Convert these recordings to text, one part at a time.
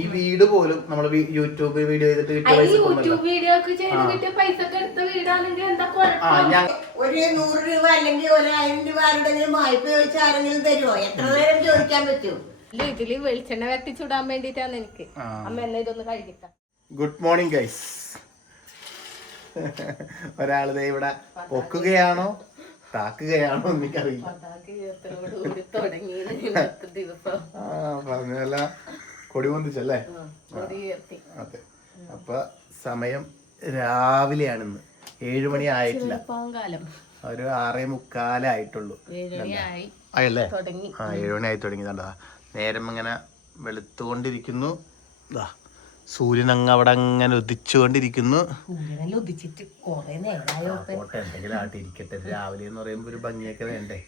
ഈ വീട് പോലും നമ്മൾ യൂട്യൂബ് വീഡിയോ ചെയ്തിട്ട് ഒരു 100 രൂപ അല്ലെങ്കിൽ 1000 രൂപ ആരുടെങ്കിലും വായ്പ ചോദിച്ചാൽ ആരെങ്കിലും തരുമോ? എത്ര നേരം ചോദിക്കാൻ പറ്റും? ഇതില് വെളിച്ചെണ്ണ കത്തിച്ചുടാൻ വേണ്ടിട്ടാണ് എനിക്ക്. അമ്മ എന്നെ ഇതൊന്ന് കഴിക്കാം. Good morning guys. ഒരാള് ഇവിടെ പൊക്കുകയാണോ താക്കുകയാണോ എനിക്കറിയില്ല. പറഞ്ഞല്ല കൊടി പൊന്തിച്ചല്ലേ. അതെ. അപ്പൊ സമയം രാവിലെയാണിന്ന്. 7 മണി ആയിട്ടില്ല, ഒരു 6:45 ആയിട്ടുള്ളൂ. ആയല്ലേ? 7 മണി ആയി തുടങ്ങിയതാ. നേരം ഇങ്ങനെ വെളുത്തുകൊണ്ടിരിക്കുന്നു. സൂര്യൻ അങ്ങ് അവിടെ അങ്ങനെ ഉദിച്ചുകൊണ്ടിരിക്കുന്നു. എന്തെങ്കിലും ആട്ടിരിക്കട്ടെ. രാവിലെ എന്ന് പറയുമ്പോ ഒരു ഭംഗിയൊക്കെ വേണ്ടേ?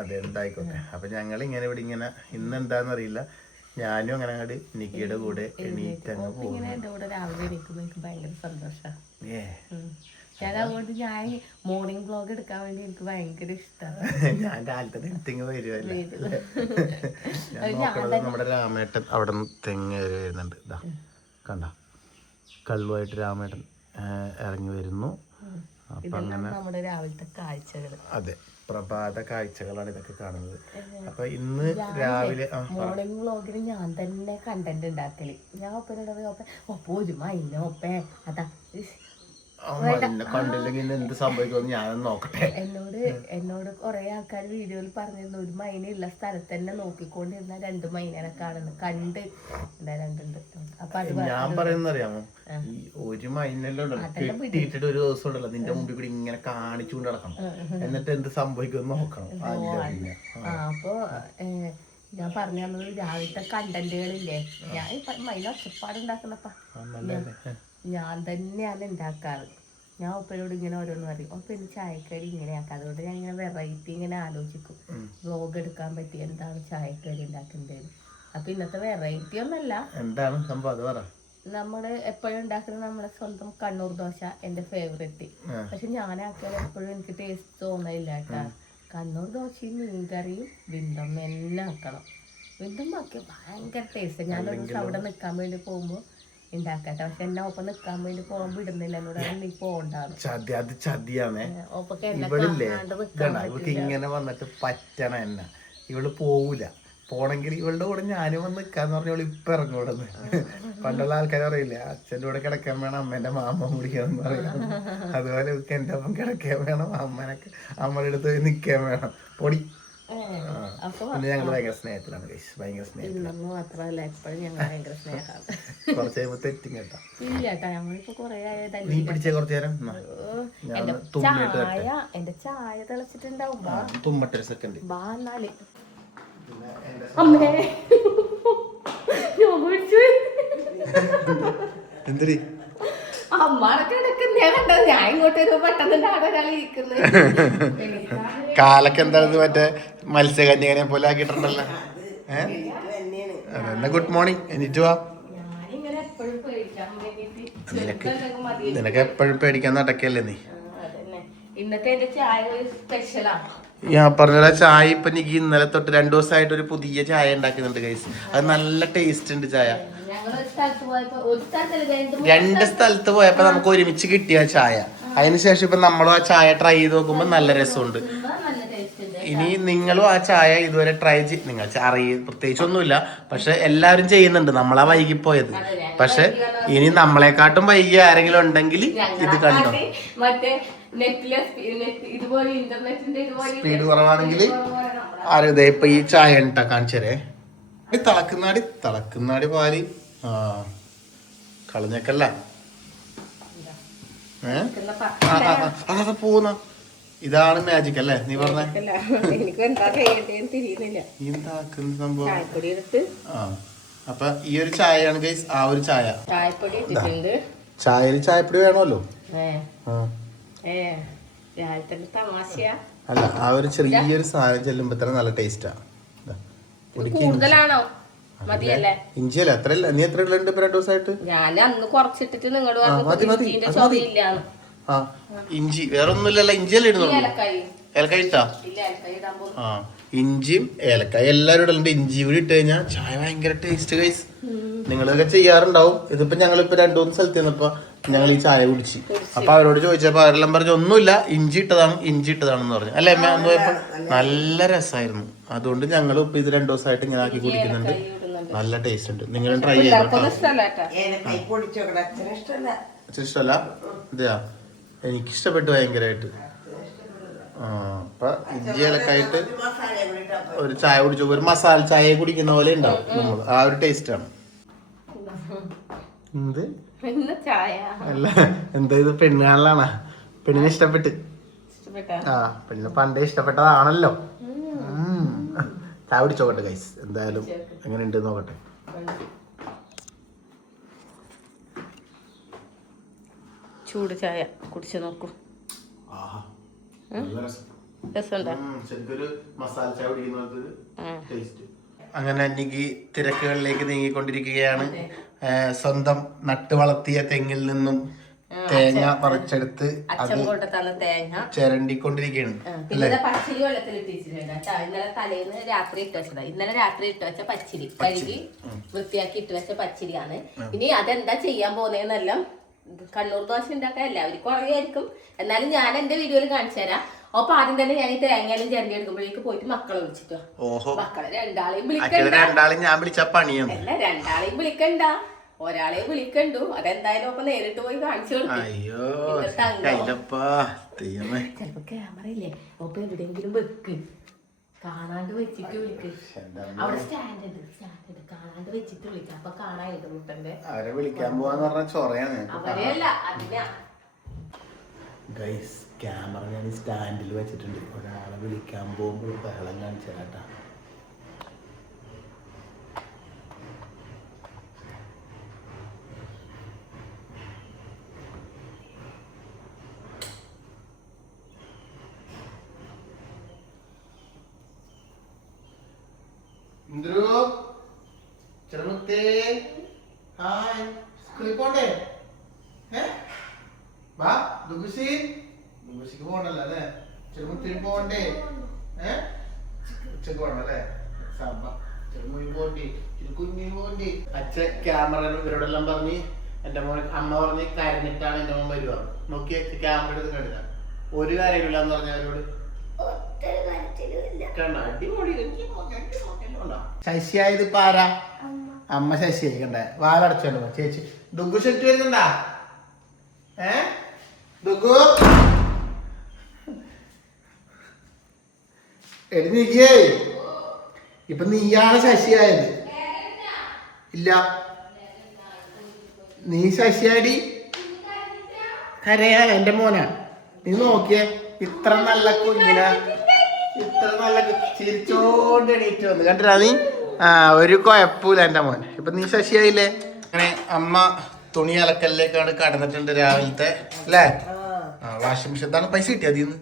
അതെ, എന്തായിക്കോട്ടെ. അപ്പൊ ഞങ്ങൾ ഇങ്ങനെ ഇവിടെ ഇങ്ങനെ ഇന്ന് എന്താന്ന് അറിയില്ല, ഞാനും അങ്ങനെ അങ്ങോട്ട് നിക്കിയുടെ കൂടെ എണീറ്റ് അങ്ങ് പോകും. അതുകൊണ്ട് ഞാൻ മോർണിംഗ് വ്ലോഗ് എടുക്കാൻ വേണ്ടി എനിക്ക് ഭയങ്കര ഇഷ്ടമാണ്. ഞാൻ കാലത്ത് തെങ്ങ് വരുമല്ലേ. നമ്മുടെ രാമേട്ടൻ അവിടെ നിന്ന് തെങ്ങ് വരുന്നുണ്ട്. ഇതാ കണ്ട, കള്ളുമായിട്ട് രാമേട്ടൻ ഇറങ്ങി വരുന്നു. അപ്പൊ അങ്ങനെ നമ്മുടെ രാവിലത്തെ കാഴ്ചകൾ. അതെ, പ്രഭാത കാഴ്ചകളാണ് ഇതൊക്കെ കാണുന്നത്. അപ്പൊ ഇന്ന് രാവിലെ മോർണിംഗ് വ്ലോഗിന് ഞാൻ തന്നെ കണ്ടന്റ് ഉണ്ടാക്കല്. ഞാൻ ഒപ്പം ഒരു മൈന ഒപ്പേ അതാ കണ്ടില്ലെങ്കിൽ എന്ത് സംഭവിക്കുമെന്ന് ഞാനൊന്ന് നോക്കട്ടെ. എന്നോട് കുറെ ആൾക്കാർ വീഡിയോയിൽ പറഞ്ഞിരുന്നു, ഒരു മൈന ഉള്ള സ്ഥലത്ത് തന്നെ നോക്കിക്കൊണ്ടിരുന്ന 2 മൈനനെ കാണുന്നു. കണ്ട് രണ്ടുണ്ട്. അപ്പൊ അത് ഞാൻ പറയുന്നത് അറിയാമോ, ഈ ഒരു മൈനല്ലോ കിട്ടിയിട്ട് ഒരു ദിവസം ഉണ്ടല്ലോ നിന്റെ മുമ്പിൽ കൂടി ഇങ്ങനെ കാണിച്ചുകൊണ്ട് നടക്കണം. എന്നിട്ട് എന്ത് സംഭവിക്കുമെന്ന് നോക്കണം. അപ്പൊ ഞാൻ പറഞ്ഞു തന്നത് രാവിലത്തെ കണ്ടന്റുകളില്ലേ, ഞാൻ മൈന ഒച്ചപ്പാടുണ്ടാക്കുന്നപ്പാ ഞാൻ തന്നെയാണ് ഉണ്ടാക്കാറ്. ഞാൻ ഒപ്പനോട് ഇങ്ങനെ ഓരോന്ന് പറയും, ഒപ്പം എനിക്ക് ചായക്കടി ഇങ്ങനെ ആക്കാം. അതുകൊണ്ട് ഞാൻ ഇങ്ങനെ വെറൈറ്റി ഇങ്ങനെ ആലോചിക്കും, വ്ലോഗ് എടുക്കാൻ പറ്റി എന്താണ് ചായക്കടി ഉണ്ടാക്കേണ്ടത്. അപ്പൊ ഇന്നത്തെ വെറൈറ്റി ഒന്നല്ല, എന്താണ് സംഭവം നമ്മള് എപ്പോഴും ഉണ്ടാക്കുന്നത് നമ്മുടെ സ്വന്തം കണ്ണൂർ ദോശ എന്റെ ഫേവറേറ്റ്. പക്ഷെ ഞാനാക്കിയാൽ എപ്പോഴും എനിക്ക് ടേസ്റ്റ് തോന്നില്ല കേട്ടാ. കണ്ണൂർ ദോശയും മീൻകറിയും വിന്തം തന്നെ ആക്കണം. വിന്തം ആക്കിയ ഭയങ്കര ടേസ്റ്റ്. ഞാനൊരു ദിവസം അവിടെ നിൽക്കാൻ വേണ്ടി പോകുമ്പോ ഉണ്ടാക്കട്ടെ. പക്ഷെ എന്നെ ഒപ്പം നിക്കാൻ വേണ്ടി പോകുമ്പോ ഇടുന്നില്ല. എന്നോട് നീ പോണ്ടാണ്. അത് ചതിയാണേ. ഇവൾക്ക് ഇങ്ങനെ വന്നിട്ട് പറ്റണ എന്നെ. ഇവള് പോവൂല. പോണെങ്കിൽ ഇവളുടെ കൂടെ ഞാനും വന്ന് നിക്കാന്ന് പറഞ്ഞ ഇപ്പൊ ഇറങ്ങൂടെന്ന്. പണ്ടുള്ള ആൾക്കാരെ അറിയില്ല, അച്ഛൻ്റെ കൂടെ കിടക്കാൻ വേണം, അമ്മേന്റെ മാമ കുടിക്കാന്ന് പറയാം. അതുപോലെ ഇവർക്ക് എന്റെ ഒപ്പം കിടക്കാൻ വേണം, അമ്മയുടെ അടുത്ത് നിക്കാൻ വേണം. പൊടി. പിന്നെ ഞങ്ങള് ഭയങ്കര സ്നേഹത്തിലാണ്. ഭയങ്കര സ്നേഹത്തിലാണ്. കുറച്ച് കഴിയുമ്പോ തെറ്റും കേട്ടാ. നീ പിടിച്ചേ കുറച്ചു നേരം. എന്റെ ചായ തിളച്ചിട്ടുണ്ടാവും. തുമ്മട്ടൊരു സെക്കൻഡ്. എന്തിരി ഞാൻ ഇങ്ങോട്ട് പെട്ടെന്ന് കാലൊക്കെ എന്താണെന്ന് മറ്റേ മത്സ്യകന്യകനെ പോലെ ആക്കിയിട്ടുണ്ടല്ലോ. Good morning. എണീറ്റ് വാ. നിനക്ക് എപ്പോഴും പേടിക്കാൻ നടക്കല്ലേ നീ. ഇന്നത്തെ ചായ സ്പെഷ്യലാ. ഞാൻ പറഞ്ഞ ചായ ഇപ്പൊ എനിക്ക് ഇന്നലെ തൊട്ട് 2 ദിവസമായിട്ട് ഒരു പുതിയ ചായ ഉണ്ടാക്കുന്നുണ്ട് ഗൈസ്. അത് നല്ല ടേസ്റ്റ് ഉണ്ട് ചായ. 2 സ്ഥലത്ത് പോയപ്പോ നമുക്ക് ഒരുമിച്ച് കിട്ടിയ ചായ. അതിനുശേഷം ഇപ്പൊ നമ്മളും ആ ചായ ട്രൈ ചെയ്ത് നോക്കുമ്പോ നല്ല രസമുണ്ട്. ഇനി നിങ്ങളും ആ ചായ ഇതുവരെ ട്രൈ ചെയ്ത്, നിങ്ങൾ പ്രത്യേകിച്ചൊന്നുമില്ല, പക്ഷെ എല്ലാവരും ചെയ്യുന്നുണ്ട്. നമ്മളാ വൈകി പോയത്. പക്ഷെ ഇനി നമ്മളെക്കാട്ടും വൈകി ആരെങ്കിലും ഉണ്ടെങ്കിൽ ഇത് കണ്ടോ. സ്പീഡ് കുറവാണെങ്കിൽ ആരും ഇപ്പൊ ഈ ചായ ഉണ്ടാ കാണിച്ചേ. തിളക്കുന്നാടി പാല്. കളഞ്ഞേക്കല്ല. പോന്ന ഇതാണ് മാജിക് അല്ലേ നീ പറഞ്ഞ. സംഭവം. അപ്പൊ ഈ ഒരു ചായയാണ് ഗൈസ്. ആ ഒരു ചായ ചായയിൽ ചായപ്പൊടി വേണമല്ലോ. അല്ല, ആ ഒരു ചെറിയൊരു സാധനം ചെല്ലുമ്പോ തന്നെ നല്ല ടേസ്റ്റാ. ഇഞ്ചിയല്ലേ അത്രയല്ല. നീ എത്ര ഇടലുണ്ട് 2 ദിവസമായിട്ട്? ഇഞ്ചി വേറെ ഒന്നുമില്ലല്ലോ. ഇഞ്ചിയല്ലേ ഇടുന്നുള്ളൂ. ഏലക്കായ ഇട്ടാ? ഇഞ്ചിയും ഏലക്കായ എല്ലാവരും ഇടലുണ്ട്. ഇഞ്ചി കൂടി ഇട്ട് കഴിഞ്ഞാൽ ചായ ഭയങ്കര ടേസ്റ്റ് ഗൈസ്. നിങ്ങളിതൊക്കെ ചെയ്യാറുണ്ടാവും. ഇതിപ്പോ ഞങ്ങളിപ്പോ 2-3 സ്ഥലത്ത് ചെന്നപ്പോ ഞങ്ങൾ ഈ ചായ കുടിച്ച്. അപ്പൊ അവരോട് ചോദിച്ചപ്പോ അവരെല്ലാം പറഞ്ഞു ഒന്നുമില്ല, ഇഞ്ചി ഇട്ടതാണെന്ന് പറഞ്ഞു. അല്ലേ അമ്മ? അന്ന് പോയപ്പോ നല്ല രസമായിരുന്നു. അതുകൊണ്ട് ഞങ്ങൾ ഇപ്പൊ ഇത് 2 ദിവസമായിട്ട് ഇങ്ങനെ ആക്കി കുടിക്കുന്നുണ്ട്. നല്ല ടേസ്റ്റ് ഉണ്ട്. നിങ്ങൾ ട്രൈ ചെയ്തോ. ഇഷ്ടമല്ല? ഇതാ എനിക്കിഷ്ടപ്പെട്ടു ഭയങ്കരമായിട്ട്. അപ്പൊ ഇഞ്ചി ഏലക്കായിട്ട് ഒരു ചായ കുടിച്ചു, ഒരു മസാല ചായ കുടിക്കുന്ന പോലെ ഉണ്ടാവും നമ്മൾ. ആ ഒരു ടേസ്റ്റ് ആണ്. എന്ത് അല്ല എന്താ ഇത് പെണ്ണുകാണലാണോ? പെണ്ണിനെ ഇഷ്ടപ്പെട്ട്. ആ പെണ്ണിനെ പണ്ടേ ഇഷ്ടപ്പെട്ടതാണല്ലോ. ചായ കുടിച്ചോക്കട്ടെ ഗൈസ്, എന്തായാലും എങ്ങനെ ഉണ്ട് നോക്കട്ടെ. ചൂട് ചായ കുടിച്ചു നോക്കൂ. അങ്ങനെ എനിക്ക് തിരക്കുകളിലേക്ക് നീങ്ങിക്കൊണ്ടിരിക്കുകയാണ്. സ്വന്തം നട്ട് വളർത്തിയ തെങ്ങിൽ നിന്നും തേങ്ങ പറിച്ചെടുത്ത് അത് ചിരണ്ടിക്കൊണ്ടിരിക്കുകയാണ്. പച്ചരി വെള്ളത്തിൽ ഇട്ടിട്ടുണ്ട് കേട്ടോ. ഇന്നലെ തലേന്ന് രാത്രി ഇട്ട് വെച്ചതാ. ഇന്നലെ രാത്രി ഇട്ട് വെച്ച പച്ചരി കഴുകി വൃത്തിയാക്കി ഇട്ട് വെച്ച പച്ചരിയാണ്. ഇനി അതെന്താ ചെയ്യാൻ പോകുന്നതെന്നെല്ലാം കണ്ണൂർ ദോശ ഉണ്ടാക്കാൻ എല്ലാവർക്കും അറിയായിരിക്കും. എന്നാലും ഞാൻ എന്റെ വീഡിയോയിൽ കാണിച്ചു തരാം. അപ്പൊ ആദ്യം തന്നെ ഞാൻ ഈ തേങ്ങയിലും ചിരണ്ടി എടുക്കുമ്പോഴേക്ക് പോയിട്ട് മക്കളെ വിളിച്ചിട്ടോ. മക്കളെ രണ്ടാളെയും വിളിക്കണ്ട, ഞാൻ വിളിച്ച പണിയാണ്. അല്ല, രണ്ടാളെയും വിളിക്കണ്ട, ഒരാളെയും വിളിക്കണ്ടു. അതെന്തായാലും അപ്പൊ നേരിട്ട് പോയി കാണിച്ചു കൊടുക്കും. ചെലപ്പോ ക്യാമറ ഇല്ലേ അപ്പൊ എവിടെയെങ്കിലും വെക്ക്, കാണാണ്ട് വെച്ചിട്ട് വിളിക്ക്. അവിടെ സ്റ്റാൻഡ് ഉണ്ട്, കാണാണ്ട് വെച്ചിട്ട് വിളിക്കാം. അപ്പൊ കാണാനായിട്ട് മുട്ടന്റെ അവരെ വിളിക്കാൻ പോവാന്ന് പറഞ്ഞ ചൊറയാണ്. അവരെയല്ല അതിനാ ഗൈസ്. ക്യാമറ ഞാൻ സ്റ്റാൻഡിൽ വെച്ചിട്ടുണ്ട്. ഒരാളെ വിളിക്കാൻ പോകുമ്പോൾ ബഹളം കാണിച്ചാട്ടാ. ഹായ്, സ്കൂളിൽ പോണ്ടേ? വാ ദുബുസിക്ക് പോകണല്ലോ അല്ലേ? ചെറുമുത്തിന് പോകണ്ടേ? ഉച്ചക്ക് പോകണല്ലേ? കുഞ്ഞിന് പോകണ്ടേ? അച്ഛൻ ക്യാമറ ഇവരോടെല്ലാം പറഞ്ഞ് എന്റെ മോൻ, അമ്മ പറഞ്ഞ് കരഞ്ഞിട്ടാണ് എന്റെ മോൻ വരുവാ. നോക്കി ക്യാമറ എടുത്ത് കണ്ടില്ല, ഒരു കാര്യമില്ല എന്ന് പറഞ്ഞ അവരോട്. ശശിയായത് ഇപ്പൊ ആരാ? അമ്മ ശശിയായി കണ്ടേ. വാലടച്ചോണ്ടോ ചേച്ചി. ദുഗു ഷെൽറ്റ് വരുന്നുണ്ടാ? ദുഗു എടിഞ്ഞിക്കേ, ഇപ്പൊ നീയാണ് ശശിയായത്. ഇല്ല, നീ ശശിയാടി. കരയാ എന്റെ മോനാ. നീ നോക്കിയേ, ഇത്ര നല്ല കുഞ്ഞിനാ, ഇത്ര നല്ല ചിരിച്ചോണ്ട് എണീറ്റ് വന്ന് കണ്ടിട്ടാ നീ. ഒരു കുഴപ്പമില്ല എന്റെ മോൻ. ഇപ്പൊ നീ ശശിയായില്ലേ? അങ്ങനെ അമ്മ തുണി അലക്കലിലേക്കാണ് കടന്നിട്ടുണ്ട് രാവിലത്തെ അല്ലേ? Washing machine. ഇതാണ് പൈസ കിട്ടിയ അതിന്ന്.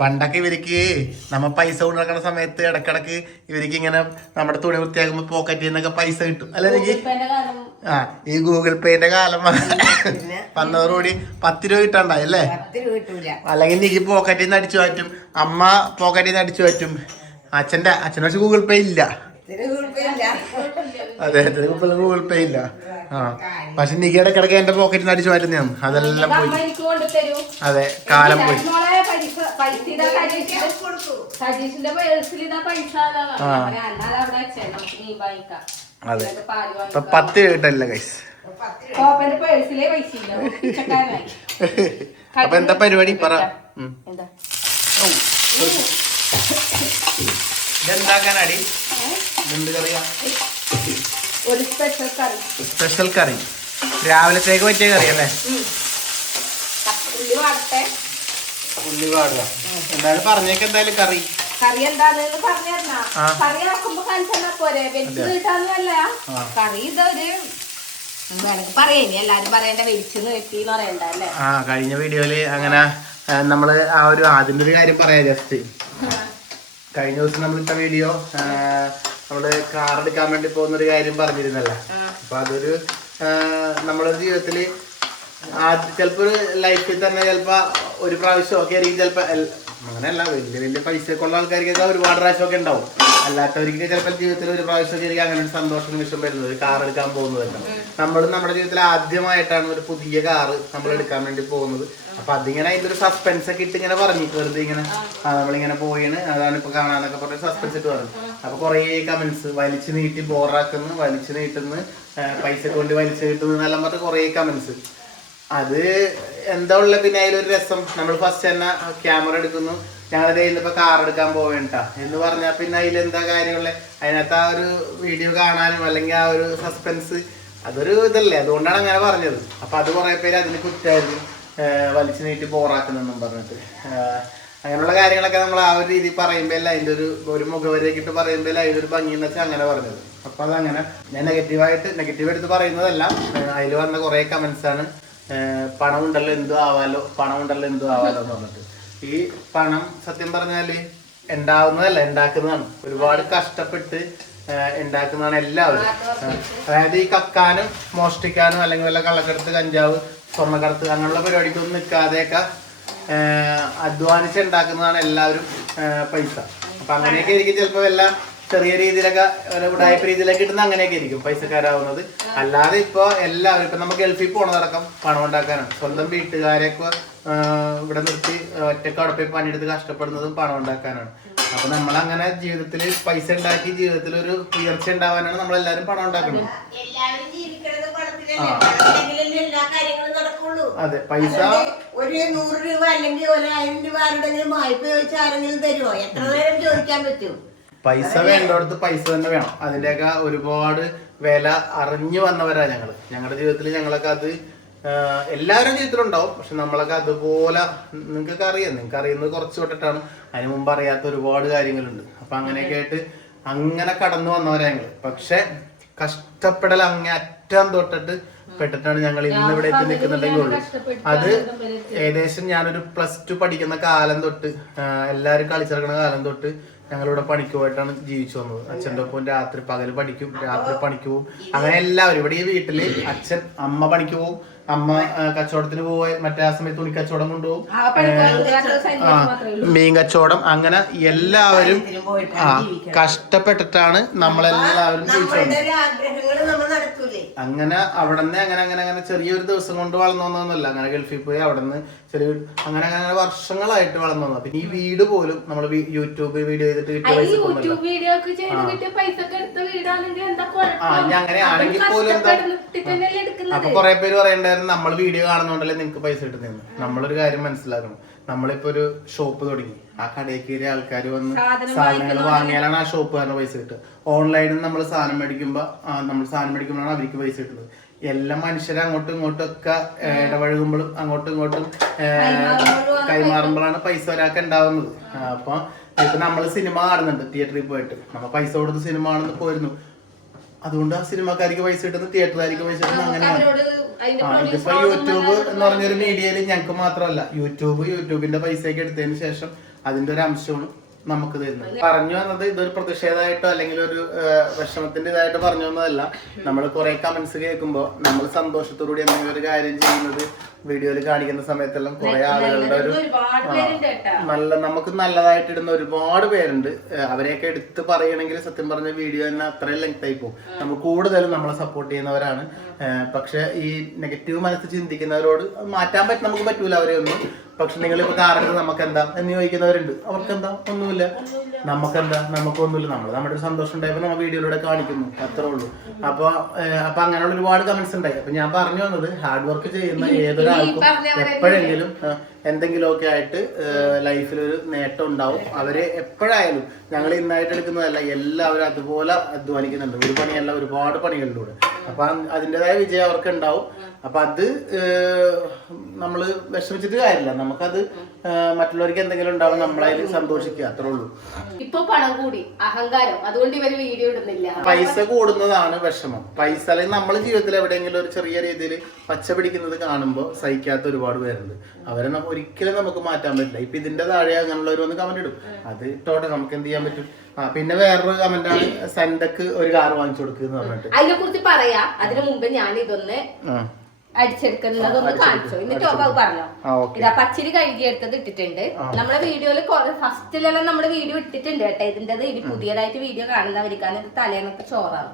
പണ്ടൊക്കെ ഇവർക്ക് നമ്മ പൈസ കൊണ്ടുനടക്കുന്ന സമയത്ത് ഇടക്കിടക്ക് ഇവർക്ക് ഇങ്ങനെ നമ്മുടെ തുണി വൃത്തിയാക്കുമ്പോ പോക്കറ്റിൽ നിന്നൊക്കെ പൈസ കിട്ടും അല്ലെ? ഈ ഗൂഗിൾ പേന്റെ കാലം വന്നതോടുകൂടി 10 രൂപ കിട്ടണ്ടായി അല്ലേ? അല്ലെങ്കിൽ എനിക്ക് പോക്കറ്റിൽ നിന്ന് അടിച്ചു മാറ്റും, അമ്മ പോക്കറ്റിൽ നിന്ന് അടിച്ചു മാറ്റും. അച്ഛൻ്റെ പക്ഷെ ഗൂഗിൾ പേ ഇല്ല. അദ്ദേഹത്തിന് ഗൂഗിൾ പേ ഇല്ല. പക്ഷെ നീ ഇടക്കിടക്ക് എന്റെ പോക്കറ്റിൽ നിന്ന് അടിച്ചു മാറ്റുന്നതാണ്. അതെല്ലാം പോയി. അതെ, കാലം പോയി. അതെ, ഇപ്പൊ 10 കിട്ടല്ല ഗൈസ്. അപ്പൊ എന്താ പരിപാടി പറ. ഇതെന്താക്കാനാടി? എന്ത് കറിയാ? ഒരു സ്പെഷ്യൽ കറി. രാവിലത്തേക്ക് പറ്റിയ കറി അല്ലേ? ഉള്ളി വാടുക. എന്തായാലും പറഞ്ഞേക്ക് എന്തായാലും കറി എന്താണെന്ന് പറഞ്ഞാ കറി ആക്കുമ്പോ കാണിച്ചാ പോരെ. വെച്ച് കിട്ടാന്നല്ല കറി. ഇതൊരു പറയേ എല്ലാരും പറയണ്ട, വെളിച്ചെന്ന് വെട്ടിന്ന് പറയണ്ട അല്ലേ? കഴിഞ്ഞ വീഡിയോയില് അങ്ങനെ നമ്മള് അതിന്റെ ഒരു കാര്യം പറയാം. ജസ്റ്റ് കഴിഞ്ഞ ദിവസം നമ്മളിട്ട വീഡിയോ നമ്മള് കാർ എടുക്കാൻ വേണ്ടി പോകുന്നൊരു കാര്യം പറഞ്ഞിരുന്നല്ലോ. അപ്പൊ അതൊരു നമ്മുടെ ജീവിതത്തില് ചിലപ്പോ ഒരു ലൈഫിൽ തന്നെ ചിലപ്പോ ഒരു പ്രാവശ്യം ഒക്കെ ആയിരിക്കും, ചിലപ്പോ അങ്ങനെയല്ല വലിയ വലിയ പൈസയൊക്കെ ഉള്ള ആൾക്കാർക്കൊക്കെ ഒരുപാട് പ്രാവശ്യമൊക്കെ ഉണ്ടാവും. അല്ലാത്തവർക്ക് ചിലപ്പോൾ ജീവിതത്തിൽ ഒരു പ്രാവശ്യമൊക്കെ ആയിരിക്കും അങ്ങനെ ഒരു സന്തോഷ നിമിഷം വരുന്നത്, കാർ എടുക്കാൻ പോകുന്നതല്ല. നമ്മൾ നമ്മുടെ ജീവിതത്തിൽ ആദ്യമായിട്ടാണ് ഒരു പുതിയ കാറ് നമ്മൾ എടുക്കാൻ വേണ്ടി പോകുന്നത്. അപ്പൊ അതിങ്ങനെ അതിന്റെ ഒരു സസ്പെൻസ് ഒക്കെ ഇട്ട് ഇങ്ങനെ പറഞ്ഞു, വെറുതെ ഇങ്ങനെ നമ്മളിങ്ങനെ പോയിന് അതാണ് ഇപ്പൊ കാണാനൊക്കെ പറഞ്ഞ സസ്പെൻസ് ഇട്ട് പറഞ്ഞു. അപ്പൊ കുറേ കമന്റ്സ്, വലിച്ചു നീട്ടി ബോറാക്കുന്നു, വലിച്ചു നീട്ടുന്നു, പൈസ കൊണ്ട് വലിച്ചു നീട്ടുന്നു എന്നെല്ലാം പറഞ്ഞ കുറേ കമന്റ്സ്. അത് എന്താ ഉള്ള പിന്നെ അതിലൊരു രസം. നമ്മൾ ഫസ്റ്റ് തന്നെ ക്യാമറ എടുക്കുന്നു, ഞങ്ങളുടെ ഇന്നിപ്പോ കാർ എടുക്കാൻ പോവേണ്ട എന്ന് പറഞ്ഞാൽ പിന്നെ അതിലെന്താ കാര്യമുള്ളത്? അതിനകത്ത് ആ ഒരു വീഡിയോ കാണാനും അല്ലെങ്കിൽ ആ ഒരു സസ്പെൻസ് അതൊരു ഇതല്ലേ, അതുകൊണ്ടാണ് അങ്ങനെ പറഞ്ഞത്. അപ്പൊ അത് കുറെ പേര് അതിന് കുറ്റായിരുന്നു, വലിച്ചു നീട്ടി ബോറാക്കുന്നെന്നും പറഞ്ഞിട്ട്. അങ്ങനെയുള്ള കാര്യങ്ങളൊക്കെ നമ്മൾ ആ ഒരു രീതി പറയുമ്പോൾ അതിൻ്റെ ഒരു മുഖവരേക്കിട്ട് പറയുമ്പോൾ അതിൻ്റെ ഒരു ഭംഗി എന്ന് വെച്ചാൽ അങ്ങനെ പറഞ്ഞത്. അപ്പൊ അതങ്ങനെ ഞാൻ നെഗറ്റീവ് എടുത്ത് പറയുന്നതല്ല. അതിൽ വന്ന കുറെ കമന്റ്സ് ആണ്, പണം ഉണ്ടല്ലോ എന്തോ ആവാലോ, പണം ഉണ്ടല്ലോ എന്തോ ആവാലോ എന്ന് പറഞ്ഞിട്ട്. ഈ പണം സത്യം പറഞ്ഞാല് ഉണ്ടാവുന്നതല്ല, ഉണ്ടാക്കുന്നതാണ്. ഒരുപാട് കഷ്ടപ്പെട്ട് ഉണ്ടാക്കുന്നതാണ് എല്ലാവരും. അതായത് ഈ കക്കാനും മോഷ്ടിക്കാനും അല്ലെങ്കിൽ വല്ല കള്ളക്കടത്ത്, കഞ്ചാവ്, സ്വർണ്ണക്കടത്ത് അങ്ങനെയുള്ള പരിപാടിക്കൊന്നും നിൽക്കാതെയൊക്കെ അധ്വാനിച്ച് ഉണ്ടാക്കുന്നതാണ് എല്ലാവരും പൈസ. അപ്പൊ അങ്ങനെയൊക്കെ ആയിരിക്കും ചിലപ്പോൾ വല്ല ചെറിയ രീതിയിലൊക്കെ ഉടായ്പ രീതിയിലൊക്കെ കിട്ടുന്ന അങ്ങനെയൊക്കെ ആയിരിക്കും പൈസക്കാരാവുന്നത്. അല്ലാതെ ഇപ്പൊ എല്ലാവരും ഇപ്പൊ നമ്മൾ ഗൾഫിൽ പോണതടക്കം പണം ഉണ്ടാക്കാനാണ്. സ്വന്തം വീട്ടുകാരെയൊക്കെ ഇവിടെ നിർത്തി ഒറ്റക്ക് അവിടെ പോയി പണിയെടുത്ത് കഷ്ടപ്പെടുന്നതും പണം ഉണ്ടാക്കാനാണ്. അപ്പൊ നമ്മളങ്ങനെ ജീവിതത്തിൽ പൈസ ഉണ്ടാക്കി ജീവിതത്തിൽ ഒരു ഉയർച്ച ഉണ്ടാവാനാണ് നമ്മളെല്ലാരും പണം ഉണ്ടാക്കുന്നത്. അതെ, പൈസ ഒരു 100 രൂപ അല്ലെങ്കിൽ 1000 രൂപ ആരുടെങ്കിലും വായ്പ ചോദിച്ചാൽ ആരെങ്കിലും തരുമോ? എത്ര നേരം ചോദിക്കാൻ പറ്റും? പൈസ വേണ്ടടുത്ത് പൈസ തന്നെ വേണം. അതിന്റെയൊക്കെ ഒരുപാട് വില അറിഞ്ഞു വന്നവരാ ഞങ്ങളുടെ ജീവിതത്തിൽ. ഞങ്ങളൊക്കെ അത് എല്ലാവരും ജീവിതത്തിലുണ്ടാവും. പക്ഷെ നമ്മളൊക്കെ അതുപോലെ നിങ്ങൾക്ക് അറിയുന്നത് കുറച്ച് തൊട്ടിട്ടാണ്. അതിന് മുമ്പ് അറിയാത്ത ഒരുപാട് കാര്യങ്ങളുണ്ട്. അപ്പൊ അങ്ങനെയൊക്കെ ആയിട്ട് അങ്ങനെ കടന്നു വന്നവരാ ഞങ്ങള്. പക്ഷെ കഷ്ടപ്പെടൽ അങ്ങേ അറ്റം തൊട്ടിട്ട് പെട്ടിട്ടാണ് ഞങ്ങൾ ഇന്ന് ഇവിടെ എത്തി നിൽക്കുന്നുണ്ടെങ്കിൽ ഉള്ളൂ. അത് ഏകദേശം ഞാനൊരു +2 പഠിക്കുന്ന കാലം തൊട്ട്, എല്ലാവരും കളിച്ചിറങ്ങുന്ന കാലം തൊട്ട് ഞങ്ങളിവിടെ പണിക്ക് പോയിട്ടാണ് ജീവിച്ചു വന്നത്. അച്ഛൻ്റെ ഒപ്പം രാത്രി പകല് പഠിക്കും, രാത്രി പണിക്ക് പോകും. അങ്ങനെ എല്ലാവരും ഇവിടെ ഈ വീട്ടില് അച്ഛൻ, അമ്മ പണിക്ക് പോകും, അമ്മ കച്ചവടത്തിന് പോയി, മറ്റേ ആ സമയത്ത് തുണി കച്ചവടം കൊണ്ടുപോകും, മീൻ കച്ചവടം, അങ്ങനെ എല്ലാവരും കഷ്ടപ്പെട്ടിട്ടാണ് നമ്മളെല്ലാവരും അങ്ങനെ അവിടെ നിന്ന് അങ്ങനെ ചെറിയൊരു ദിവസം കൊണ്ട് വളർന്നു വന്നതൊന്നുമല്ല. അങ്ങനെ ഗൾഫിൽ പോയി അവിടെ നിന്ന് അങ്ങനെ വർഷങ്ങളായിട്ട് വളർന്നു വന്നു. പിന്നെ ഈ വീട് പോലും നമ്മൾ യൂട്യൂബ് വീഡിയോ ചെയ്തിട്ട് കിട്ടിയ അങ്ങനെ ആണെങ്കിൽ പോലും എന്താ. അപ്പൊ കുറെ പേര് പറയണ്ടായിരുന്നു നമ്മൾ വീഡിയോ കാണുന്നോണ്ടല്ലേ നിങ്ങക്ക് പൈസ കിട്ടുന്നതെന്ന്. നമ്മളൊരു കാര്യം മനസ്സിലാക്കണം. നമ്മളിപ്പോ ഒരു ഷോപ്പ് തുടങ്ങി, ആ കടയിൽ കയറിയ ആൾക്കാർ വന്ന് സാധനങ്ങൾ വാങ്ങിയാലാണ് ആ ഷോപ്പുകാരന് പൈസ കിട്ടുക. ഓൺലൈനിൽ നമ്മൾ സാധനം മേടിക്കുമ്പോഴാണ് അവർക്ക് പൈസ കിട്ടുന്നത്. എല്ലാ മനുഷ്യരും അങ്ങോട്ടും ഇങ്ങോട്ടും ഒക്കെ ഇടപഴകുമ്പോഴും അങ്ങോട്ടും ഇങ്ങോട്ടും കൈമാറുമ്പോഴാണ് പൈസ ഒരാൾക്ക് ഉണ്ടാവുന്നത്. അപ്പൊ ഇപ്പൊ നമ്മള് സിനിമ കാണുന്നുണ്ട് തിയേറ്ററിൽ പോയിട്ട്, നമ്മൾ പൈസ കൊടുത്ത് സിനിമ കാണുന്നു പോയിരുന്നു. അതുകൊണ്ട് ആ സിനിമക്കാർക്ക് പൈസ കിട്ടുന്നു, തിയേറ്ററുകാർക്ക് പൈസ കിട്ടുന്നു. അങ്ങനെയാണ്. ഇതിപ്പോ യൂട്യൂബ് എന്ന് പറഞ്ഞൊരു മീഡിയയിൽ ഞങ്ങൾക്ക് മാത്രമല്ല, യൂട്യൂബിന്റെ പൈസയൊക്കെ എടുത്തതിന് ശേഷം അതിന്റെ ഒരു അംശമാണ് നമുക്ക് തരുന്നത്. പറഞ്ഞു വന്നത് ഇതൊരു പ്രതിഷേധമായിട്ടോ അല്ലെങ്കിൽ ഒരു വിഷമത്തിന്റെ ഇതായിട്ട് പറഞ്ഞു വന്നതല്ല. നമ്മൾ കുറെ കമന്റ്സ് കേൾക്കുമ്പോൾ നമ്മൾ സന്തോഷത്തോടുകൂടി എന്തെങ്കിലും ഒരു കാര്യം ചെയ്യുന്നത് വീഡിയോയിൽ കാണിക്കുന്ന സമയത്തെല്ലാം കുറെ ആളുകളുടെ ഒരു നമുക്ക് നല്ലതായിട്ട് ഇടുന്ന ഒരുപാട് പേരുണ്ട്. അവരെയൊക്കെ എടുത്ത് പറയണമെങ്കിൽ സത്യം പറഞ്ഞ വീഡിയോ തന്നെ അത്രയും ലെങ്ത് ആയി പോകും. നമ്മൾ കൂടുതലും നമ്മളെ സപ്പോർട്ട് ചെയ്യുന്നവരാണ്. പക്ഷെ ഈ നെഗറ്റീവ് മനസ്സ് ചിന്തിക്കുന്നവരോട് മാറ്റാൻ നമുക്ക് പറ്റൂല അവരെ ഒന്നും. പക്ഷെ നിങ്ങളിപ്പോ കാറെടുത്ത് നമുക്കെന്താ എന്ന് ചോദിക്കുന്നവരുണ്ട്. അവർക്കെന്താ? ഒന്നുമില്ല. നമുക്കൊന്നുമില്ല. നമ്മുടെ ഒരു സന്തോഷം ഉണ്ടായപ്പോ നമ്മൾ വീഡിയോയിലൂടെ കാണിക്കുന്നു, അത്രേ ഉള്ളൂ. അപ്പൊ അങ്ങനെയുള്ള ഒരുപാട് കമന്റ്സ് ഉണ്ടായി. അപ്പൊ ഞാൻ പറഞ്ഞു വന്നത് ഹാർഡ് വർക്ക് ചെയ്യുന്ന ഏതൊരാൾക്കും എപ്പോഴെങ്കിലും എന്തെങ്കിലുമൊക്കെ ആയിട്ട് ലൈഫിലൊരു നേട്ടം ഉണ്ടാവും. അവര് എപ്പോഴായാലും ഞങ്ങൾ ഇന്നായിട്ട് എടുക്കുന്നതല്ല, എല്ലാവരും അതുപോലെ അധ്വാനിക്കുന്നുണ്ട്. ഒരു പണിയല്ല, ഒരുപാട് പണികളിലൂടെ. അപ്പൊ അതിൻ്റെതായ വിജയം അവർക്ക് ഉണ്ടാവും. അപ്പൊ അത് നമ്മള് വിഷമിച്ചിട്ട് കാര്യമില്ല. നമുക്കത് മറ്റുള്ളവർക്ക് എന്തെങ്കിലും ഉണ്ടാവും, നമ്മളതിൽ സന്തോഷിക്കുക, അത്രേ ഉള്ളൂ. ഇപ്പൊ പണം കൂടി, അഹങ്കാരം, അതുകൊണ്ട് ഇവര് വീഡിയോ ഇടുന്നില്ല. പൈസ കൂടുന്നതാണ് വിഷമം. പൈസ അല്ലെങ്കിൽ നമ്മുടെ ജീവിതത്തിൽ എവിടെയെങ്കിലും ഒരു ചെറിയ രീതിയിൽ പച്ച പിടിക്കുന്നത് കാണുമ്പോൾ സഹിക്കാത്ത ഒരുപാട് പേരുണ്ട്. അവരെ ഒരിക്കലും നമുക്ക് മാറ്റാൻ പറ്റില്ല. ഇപ്പൊ ഇതിന്റെ താഴെ അങ്ങനെയുള്ളവർ വന്ന് കമന്റ് ഇടും, അത് ഇട്ടോട്ടെ, നമുക്ക് എന്ത് ചെയ്യാൻ പറ്റും. പിന്നെ വേറൊരു കമന്റാണ് സന്ദക്ക് ഒരു കാർ വാങ്ങിച്ചു കൊടുക്കുന്ന പറഞ്ഞിട്ട്. അതിനെ കുറിച്ച് പറയാ. അതിനു മുമ്പ് ഞാൻ ഇതൊന്ന് അടിച്ചെടുക്കുന്നതൊന്ന് കാണിച്ചോ, എന്നിട്ട് അത് പറഞ്ഞോ. ഇതാ പച്ചരി കഴുകി എടുത്തത് ഇട്ടിട്ടുണ്ട്. നമ്മളെ വീഡിയോയില് ഫസ്റ്റിലെല്ലാം നമ്മുടെ വീഡിയോ ഇട്ടിട്ടുണ്ട് കേട്ടോ. ഇതിന്റെ ഇനി പുതിയതായിട്ട് വീഡിയോ കാണുന്നവർക്കാണ്. ഇത് തലേന്നത്തെ ചോറാണ്.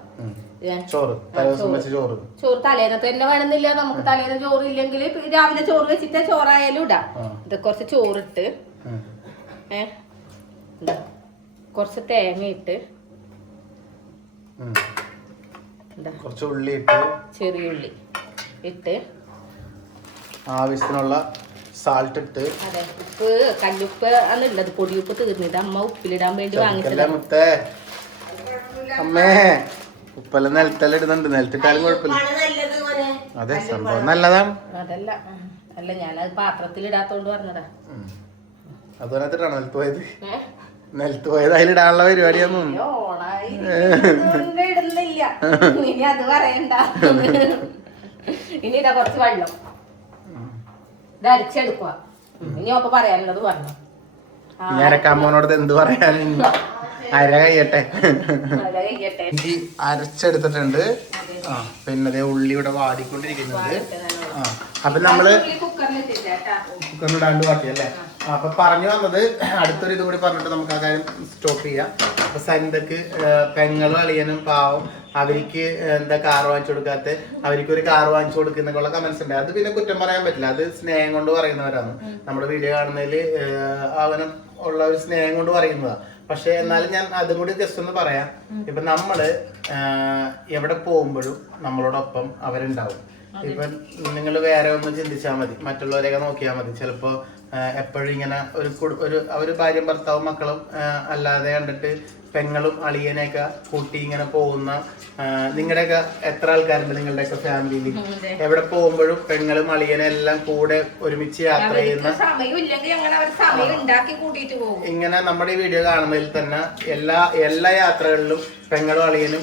ചോറ് തലേന്നത്തെ തന്നെ വേണമെന്നില്ല. നമുക്ക് തലേന്ന് ചോറില്ലെങ്കിൽ രാവിലെ ചോറ് വെച്ചിട്ട് ചോറായാലും ഇടാം. ഇത് കുറച്ച് ചോറിട്ട് കുറച്ച് തേങ്ങ ഇട്ട് കുറച്ച് ഉള്ളി ഇട്ട് ചെറിയ ഉള്ളി ഇട്ട് ആവശ്യത്തിനുള്ള സാൾട്ട് ഇട്ട്. അതെ, ഉപ്പ് കല്ലുപ്പ് ആണുള്ളത്, പൊടിയുപ്പ് തീർന്നിട്ട് അമ്മ ഉപ്പിലിടാൻ വേണ്ടി വാങ്ങിച്ചത്. അമ്മേ ഉപ്പെല്ലാം നിലത്തെല്ലാം ഇടുന്നുണ്ട്, നിലത്തിട്ടാലും കുഴപ്പമില്ല. അതെ, സംഭവം നല്ലതാണ്. അതല്ല അല്ല, ഞാനത് പാത്രത്തിലിടാത്തോണ്ട് പറഞ്ഞതാ. അതിനകത്തിട്ടാണ് നിലത്ത് പോയത്. നിലത്ത് പോയത് അതിലിടാനുള്ള പരിപാടിയൊന്നും ഇടുന്നില്ല. ഇനി അത് പറയണ്ട. ഇനി ഇതാ കുറച്ച് വെള്ളം ഇത് അരച്ചെടുക്കുക. ഇനി ഒപ്പം പറയാനുള്ളത് പറഞ്ഞു. അമ്മോനോട് എന്ത് പറയാൻ, അര കഴിയട്ടെ. അരച്ചെടുത്തിട്ടുണ്ട്. പിന്നെ ഉള്ളി ഇവിടെ വാടിക്കൊണ്ടിരിക്കുന്നുണ്ട്. അപ്പൊ നമ്മള് കുക്കറിലിടാണ്ട് വാട്ടിയല്ലേ. അപ്പൊ പറഞ്ഞു വന്നത് അടുത്തൊരു ഇത് കൂടി പറഞ്ഞിട്ട് നമുക്ക് ആ കാര്യം സ്റ്റോപ്പ് ചെയ്യാം. അപ്പൊ സരിതക്ക് പെങ്ങളും അളിയനും പാവം, അവർക്ക് എന്താ കാറ് വാങ്ങിച്ചു കൊടുക്കാത്ത, അവർക്ക് ഒരു കാറ് വാങ്ങിച്ചു കൊടുക്കുന്നൊക്കെയുള്ള കമന്റ്സ് ഉണ്ട്. അത് പിന്നെ കുറ്റം പറയാൻ പറ്റില്ല, അത് സ്നേഹം കൊണ്ട് പറയുന്നവരാണ്. നമ്മുടെ വീഡിയോ കാണുന്നതിൽ അവനും ഉള്ള ഒരു സ്നേഹം കൊണ്ട് പറയുന്നതാ. പക്ഷെ എന്നാലും ഞാൻ അതും കൂടി ജസ്റ്റ് ഒന്ന് പറയാം. ഇപ്പൊ നമ്മള് എവിടെ പോകുമ്പോഴും നമ്മളോടൊപ്പം അവരുണ്ടാവും. ഇപ്പൊ നിങ്ങൾ വേറെ ഒന്ന് ചിന്തിച്ചാൽ മതി, മറ്റുള്ളവരെയൊക്കെ നോക്കിയാൽ മതി. ചിലപ്പോ എപ്പോഴും ഇങ്ങനെ ഒരു ഭാര്യയും ഭർത്താവും മക്കളും അല്ലാതെ കണ്ടിട്ട് പെങ്ങളും അളിയനെയൊക്കെ കൂട്ടി ഇങ്ങനെ പോകുന്ന നിങ്ങളുടെയൊക്കെ എത്ര ആൾക്കാരുണ്ട് നിങ്ങളുടെയൊക്കെ ഫാമിലിയിൽ? എവിടെ പോകുമ്പോഴും പെങ്ങളും അളിയനെല്ലാം കൂടെ ഒരുമിച്ച് യാത്ര ചെയ്യുന്ന, ഇങ്ങനെ നമ്മുടെ ഈ വീഡിയോ കാണുന്നതിൽ തന്നെ എല്ലാ യാത്രകളിലും പെങ്ങളും അളിയനും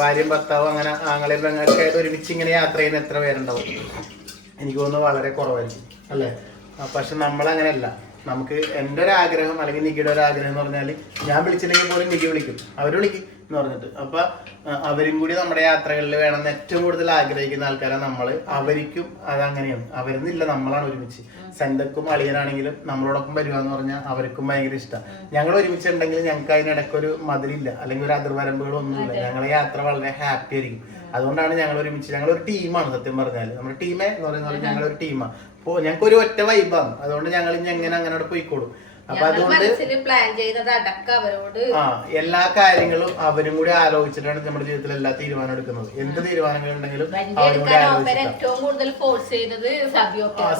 ഭാര്യയും ഭർത്താവും അങ്ങനെ ആങ്ങളെയും പെങ്ങളൊക്കെ ആയിട്ട് ഒരുമിച്ച് ഇങ്ങനെ യാത്ര ചെയ്യുന്ന എത്ര പേരുണ്ടാവും? എനിക്ക് തോന്നുന്നു വളരെ കുറവായിരിക്കും അല്ലേ? പക്ഷെ നമ്മളങ്ങനെയല്ല. നമുക്ക് എൻ്റെ ഒരു ആഗ്രഹം അല്ലെങ്കിൽ നികിയുടെ ഒരു ആഗ്രഹം എന്ന് പറഞ്ഞാൽ, ഞാൻ വിളിച്ചില്ലെങ്കിൽ പോലും നികി വിളിക്കും, അവർ വിളിക്കും എന്ന് പറഞ്ഞിട്ട്. അപ്പൊ അവരും കൂടി നമ്മുടെ യാത്രകളിൽ വേണമെന്ന് ഏറ്റവും കൂടുതൽ ആഗ്രഹിക്കുന്ന ആൾക്കാരാണ് നമ്മള്. അവർക്കും അതങ്ങനെയാണ്, അവരുന്നില്ല, നമ്മളാണ് ഒരുമിച്ച്. സന്തക്കും അളിയനാണെങ്കിലും നമ്മളോടൊപ്പം വരുവാന്ന് പറഞ്ഞാൽ അവർക്കും ഭയങ്കര ഇഷ്ടമാണ്. ഞങ്ങൾ ഒരുമിച്ചുണ്ടെങ്കിൽ ഞങ്ങൾക്ക് അതിനിടയ്ക്കൊരു മതിലില്ല അല്ലെങ്കിൽ ഒരു അതിർവരമ്പുകളൊന്നുമില്ല. ഞങ്ങളെ യാത്ര വളരെ ഹാപ്പി ആയിരിക്കും. അതുകൊണ്ടാണ് ഞങ്ങൾ ഒരുമിച്ച്, ഞങ്ങളൊരു ടീമാണ്. സത്യം പറഞ്ഞാൽ നമ്മുടെ ടീമേ എന്ന് പറയുന്നത് ഞങ്ങളൊരു ടീമാണ്. അപ്പോൾ ഞങ്ങൾക്ക് ഒരു ഒറ്റ വൈബാണ്. അതുകൊണ്ട് ഞങ്ങൾ ഇനി എങ്ങനെ അങ്ങനെ പോയിക്കോളും. അപ്പൊ അതുകൊണ്ട് എല്ലാ കാര്യങ്ങളും അവരും കൂടി ആലോചിച്ചിട്ടാണ് നമ്മുടെ ജീവിതത്തിൽ എല്ലാ തീരുമാനം എടുക്കുന്നത്. എന്ത് തീരുമാനങ്ങൾ ഉണ്ടെങ്കിലും അവരും കൂടി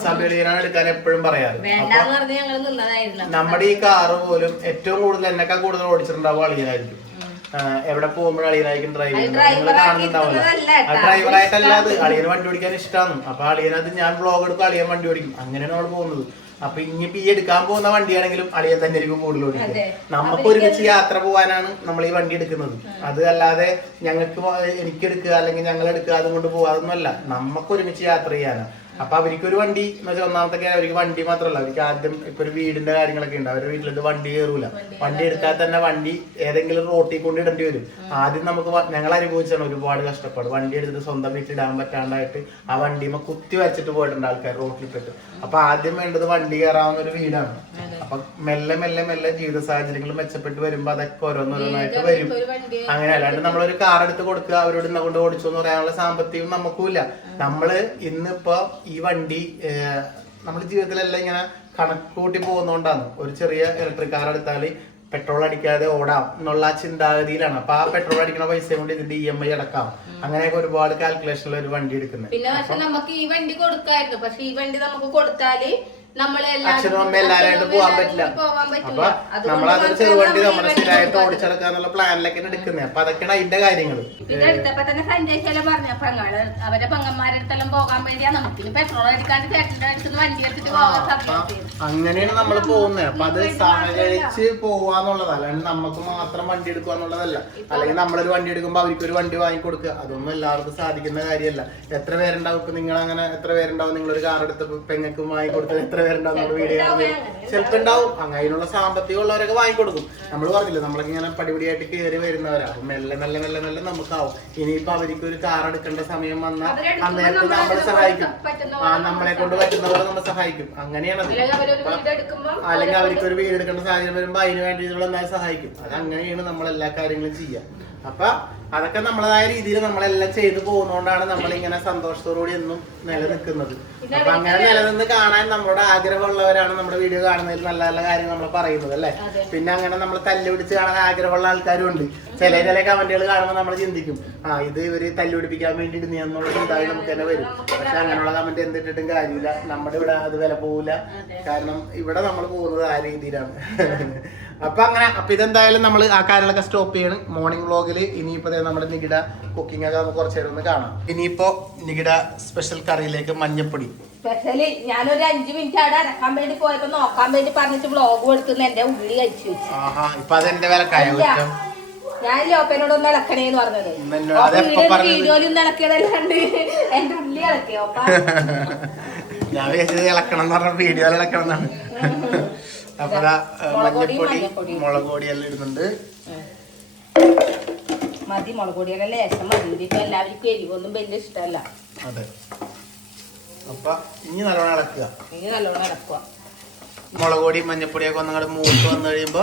സബിയാണ് എടുക്കാൻ എപ്പോഴും പറയാറ്. നമ്മുടെ ഈ കാറ് പോലും ഏറ്റവും കൂടുതൽ എന്നെക്കാൾ കൂടുതൽ ഓടിച്ചിട്ടുണ്ടാവും അളിയനായിരിക്കും. എവിടെ പോകുമ്പോഴും അളിയനായിരിക്കും ഡ്രൈവ് ചെയ്യുന്നത്. നിങ്ങൾ കാണുന്നുണ്ടാവില്ല. ആ ഡ്രൈവറായിട്ടല്ല, അത് അളിയന് വണ്ടി ഓടിക്കാൻ ഇഷ്ടമാണ്. അപ്പൊ അളിയനത് ഞാൻ വ്ളോഗ് എടുക്കും, അളിയൻ വണ്ടി ഓടിക്കും. അങ്ങനെയാണ് നമ്മൾ പോകുന്നത്. അപ്പൊ ഇനിയിപ്പോ ഈ എടുക്കാൻ പോകുന്ന വണ്ടിയാണെങ്കിലും അളിയൻ തന്നെ ആയിരിക്കും കൂടുതൽ ഓടിക്കുക. നമുക്ക് ഒരുമിച്ച് യാത്ര പോകാനാണ് നമ്മൾ ഈ വണ്ടി എടുക്കുന്നത്. അത് അല്ലാതെ ഞങ്ങൾക്ക് എനിക്കെടുക്കുക അല്ലെങ്കിൽ ഞങ്ങൾ എടുക്കുക അതുകൊണ്ട് പോകാതൊന്നുമല്ല, നമുക്ക് ഒരുമിച്ച് യാത്ര ചെയ്യാനാണ്. അപ്പൊ അവർക്കൊരു വണ്ടി എന്ന് വെച്ചാൽ ഒന്നാമത്തെ അവർക്ക് വണ്ടി മാത്രമല്ല, അവർക്ക് ആദ്യം ഇപ്പൊ ഒരു വീടിന്റെ കാര്യങ്ങളൊക്കെ ഉണ്ട്. അവരുടെ വീട്ടിലേക്ക് വണ്ടി കയറൂല. വണ്ടി എടുത്താൽ തന്നെ വണ്ടി ഏതെങ്കിലും റോട്ടിൽ കൊണ്ട് ഇടേണ്ടി വരും. ആദ്യം നമുക്ക് ഞങ്ങൾ അനുഭവിച്ചാണ് ഒരുപാട് കഷ്ടപ്പാട്. വണ്ടി എടുത്തിട്ട് സ്വന്തം വീട്ടിൽ ഇടാൻ പറ്റാണ്ടായിട്ട് ആ വണ്ടിയുമ്പോ കുത്തി വരച്ചിട്ട് പോയിട്ടുണ്ട് ആൾക്കാർ റോട്ടിൽ പെട്ട്. അപ്പൊ ആദ്യം വേണ്ടത് വണ്ടി കയറാവുന്ന ഒരു വീടാണ്. അപ്പൊ മെല്ലെ മെല്ലെ മെല്ലെ ജീവിത സാഹചര്യങ്ങൾ മെച്ചപ്പെട്ട് വരുമ്പോ അതൊക്കെ ഓരോന്നോരോന്നായിട്ട് വരും. അങ്ങനെ അല്ലാണ്ട് നമ്മളൊരു കാർ എടുത്ത് കൊടുക്കുക, അവരോട് ഇന്ന കൊണ്ട് ഓടിച്ചു എന്ന് പറയാനുള്ള സാമ്പത്തികം നമുക്കുമില്ല. നമ്മള് ഇന്നിപ്പോ ഈ വണ്ടി നമ്മുടെ ജീവിതത്തിലെല്ലാം ഇങ്ങനെ കണക്കൂട്ടി പോകുന്നോണ്ടാണ്. ഒരു ചെറിയ ഇലക്ട്രിക് കാർ എടുത്താല് പെട്രോൾ അടിക്കാതെ ഓടാം എന്നുള്ള ആ ചിന്താഗതിയിലാണ്. അപ്പൊ ആ പെട്രോൾ അടിക്കുന്ന പൈസ കൊണ്ട് ഇതിന്റെ EMI അടക്കാം. അങ്ങനെയൊക്കെ ഒരുപാട് കാൽക്കുലേഷനുള്ള ഒരു വണ്ടി എടുക്കുന്നത്. പിന്നെ പക്ഷെ നമുക്ക് ഈ വണ്ടി കൊടുക്കായിരുന്നു. പക്ഷെ ഈ വണ്ടി നമുക്ക് കൊടുത്താല് അച്ഛനും അമ്മ എല്ലാരായിട്ട് പോകാൻ പറ്റില്ല. അപ്പൊ നമ്മളതൊരു ചെറുവണ്ടി നമ്മുടെ സ്ഥിരമായിട്ട് ഓടിച്ചെടുക്കാന്നുള്ള പ്ലാനിലൊക്കെ എടുക്കുന്നത്. അപ്പൊ അതൊക്കെയാണ് അതിന്റെ കാര്യങ്ങൾ. ഇതെടുത്തപ്പോ തന്നെ സഞ്ജയ് പറഞ്ഞ പെങ്ങള് അവരെ പെങ്ങന്മാരെടുത്തെല്ലാം പോകാൻ വേണ്ടിയാ നമുക്ക് പെട്രോൾ അടിക്കാണ്ട് ചേട്ടന്റെ അടുത്ത് വണ്ടി എടുത്തിട്ട് പോകാൻ. അങ്ങനെയാണ് നമ്മൾ പോകുന്നത്. അപ്പൊ അത് സഹകരിച്ച് പോവാന്നുള്ളതല്ല, അല്ലാണ്ട് നമുക്ക് മാത്രം വണ്ടി എടുക്കുക എന്നുള്ളതല്ല. അല്ലെങ്കിൽ നമ്മളൊരു വണ്ടി എടുക്കുമ്പോ അവർക്കൊരു വണ്ടി വാങ്ങിക്കൊടുക്കുക, അതൊന്നും എല്ലാവർക്കും സാധിക്കുന്ന കാര്യമല്ല. എത്ര പേരുണ്ടാവും? ഇപ്പൊ നിങ്ങൾ അങ്ങനെ എത്ര പേരുണ്ടാവും? നിങ്ങളൊരു കാർ എടുത്ത് പെങ്ങൾക്കും വാങ്ങിക്കൊടുത്തത് എത്ര പേരുണ്ടാവും നമ്മുടെ വീഡിയോ ചിലപ്പോൾ ഉണ്ടാവും. അങ്ങനെയുള്ള സാമ്പത്തികം ഉള്ളവരൊക്കെ വാങ്ങിക്കൊടുക്കും. നമ്മൾ പറഞ്ഞില്ല നമ്മളൊക്കെ ഇങ്ങനെ പടിപടിയായിട്ട് കയറി വരുന്നവരാ. അപ്പൊ മെല്ലെ മെല്ലെ മെല്ലെ മെല്ലെ നമുക്കാവും. ഇനിയിപ്പോ അവർക്ക് ഒരു കാർ എടുക്കേണ്ട സമയം വന്നാൽ അന്നേരത്ത് നമ്മൾ സഹായിക്കും. നമ്മളെ കൊണ്ട് പറ്റുന്നവരെ നമ്മൾ സഹായിക്കും. അങ്ങനെയാണത്. അല്ലെങ്കിൽ അവർക്ക് ഒരു വീട് എടുക്കേണ്ട സാഹചര്യം വരുമ്പോ അതിന് വേണ്ടി എന്തായാലും സഹായിക്കും. അത് അങ്ങനെയാണ് നമ്മൾ എല്ലാ കാര്യങ്ങളും ചെയ്യുക. അപ്പൊ അതൊക്കെ നമ്മളതായ രീതിയിൽ നമ്മളെല്ലാം ചെയ്തു പോകുന്നോണ്ടാണ് നമ്മളിങ്ങനെ സന്തോഷത്തോടുകൂടി എന്നും നിലനിൽക്കുന്നത്. അപ്പൊ അങ്ങനെ നിലനിന്ന് കാണാൻ നമ്മുടെ ആഗ്രഹമുള്ളവരാണ് നമ്മുടെ വീഡിയോ കാണുന്നതിൽ നല്ല നല്ല കാര്യങ്ങൾ നമ്മൾ പറയുന്നത് അല്ലേ. പിന്നെ അങ്ങനെ നമ്മൾ തല്ലുപിടിച്ച് കാണാൻ ആഗ്രഹമുള്ള ആൾക്കാരും ഉണ്ട്. ചില കമന്റുകൾ കാണുമ്പോൾ നമ്മൾ ചിന്തിക്കും ഇത് ഇവര് തല്ലുപിടിപ്പിക്കാൻ വേണ്ടി ഇടുന്ന എന്നുള്ള ചിന്താഗതി നമുക്ക് തന്നെ വരും. പക്ഷെ അങ്ങനെയുള്ള കമന്റ് എന്തിട്ടിട്ടും കാര്യമില്ല. നമ്മുടെ ഇവിടെ അത് വില പോവില്ല. കാരണം ഇവിടെ നമ്മൾ പോകുന്നത് ആ രീതിയിലാണ്. അപ്പൊ ഇതെന്തായാലും നമ്മൾ ആ കാര്യങ്ങളൊക്കെ സ്റ്റോപ്പ് ചെയ്യണം. മോർണിംഗ് വ്ളോഗിൽ ഇനിയിപ്പോ നമ്മുടെ നികിട കുക്കിംഗ് ഒക്കെ നമുക്ക് കുറച്ചു നേരം ഒന്ന് കാണാം. ഇനിയിപ്പോ നികിട സ്പെഷ്യൽ കറിയിലേക്ക് മഞ്ഞപ്പൊടി സ്പെഷ്യലി ഞാനൊരു 5 മിനിറ്റ് അവിടെ അടക്കാൻ വേണ്ടി പോയപ്പോ നോക്കാൻ വേണ്ടി പറഞ്ഞിട്ട് വ്ളോഗ് കൊടുക്കുന്ന എന്റെ ഉള്ളി കഴിച്ചു വെച്ചു. ഇപ്പൊ അതെന്റെ വിലക്കായ ഞാൻ ലോപ്പനോടൊന്ന് ഇളക്കണേന്ന് പറഞ്ഞത്. വീഡിയോയിലൊന്നും ഇളക്കിയതല്ലാണ്ട് എന്റെ ഉള്ളി ഇളക്കിയോ? ഞാൻ വിചാരിച്ചത് ഇളക്കണം എന്ന് പറഞ്ഞ വീഡിയോയിൽ ഇളക്കണം എന്നാണ്. അപ്പൊ മഞ്ഞപ്പൊടി മുളക് പൊടി എല്ലാം ഇടുന്നുണ്ട്. മതി മുളക് പൊടിയെല്ലാം ലേശം മതി. ഇതിപ്പോ എല്ലാവർക്കും എരിവൊന്നും വലിയ ഇഷ്ടമല്ല. അതെ. അപ്പൊ ഇനി നല്ലോണം ഇളക്കുക. മുളക് പൊടി മഞ്ഞപ്പൊടിയൊക്കെ ഒന്നങ്ങോട്ട് മൂത്ത് വന്നു കഴിയുമ്പോ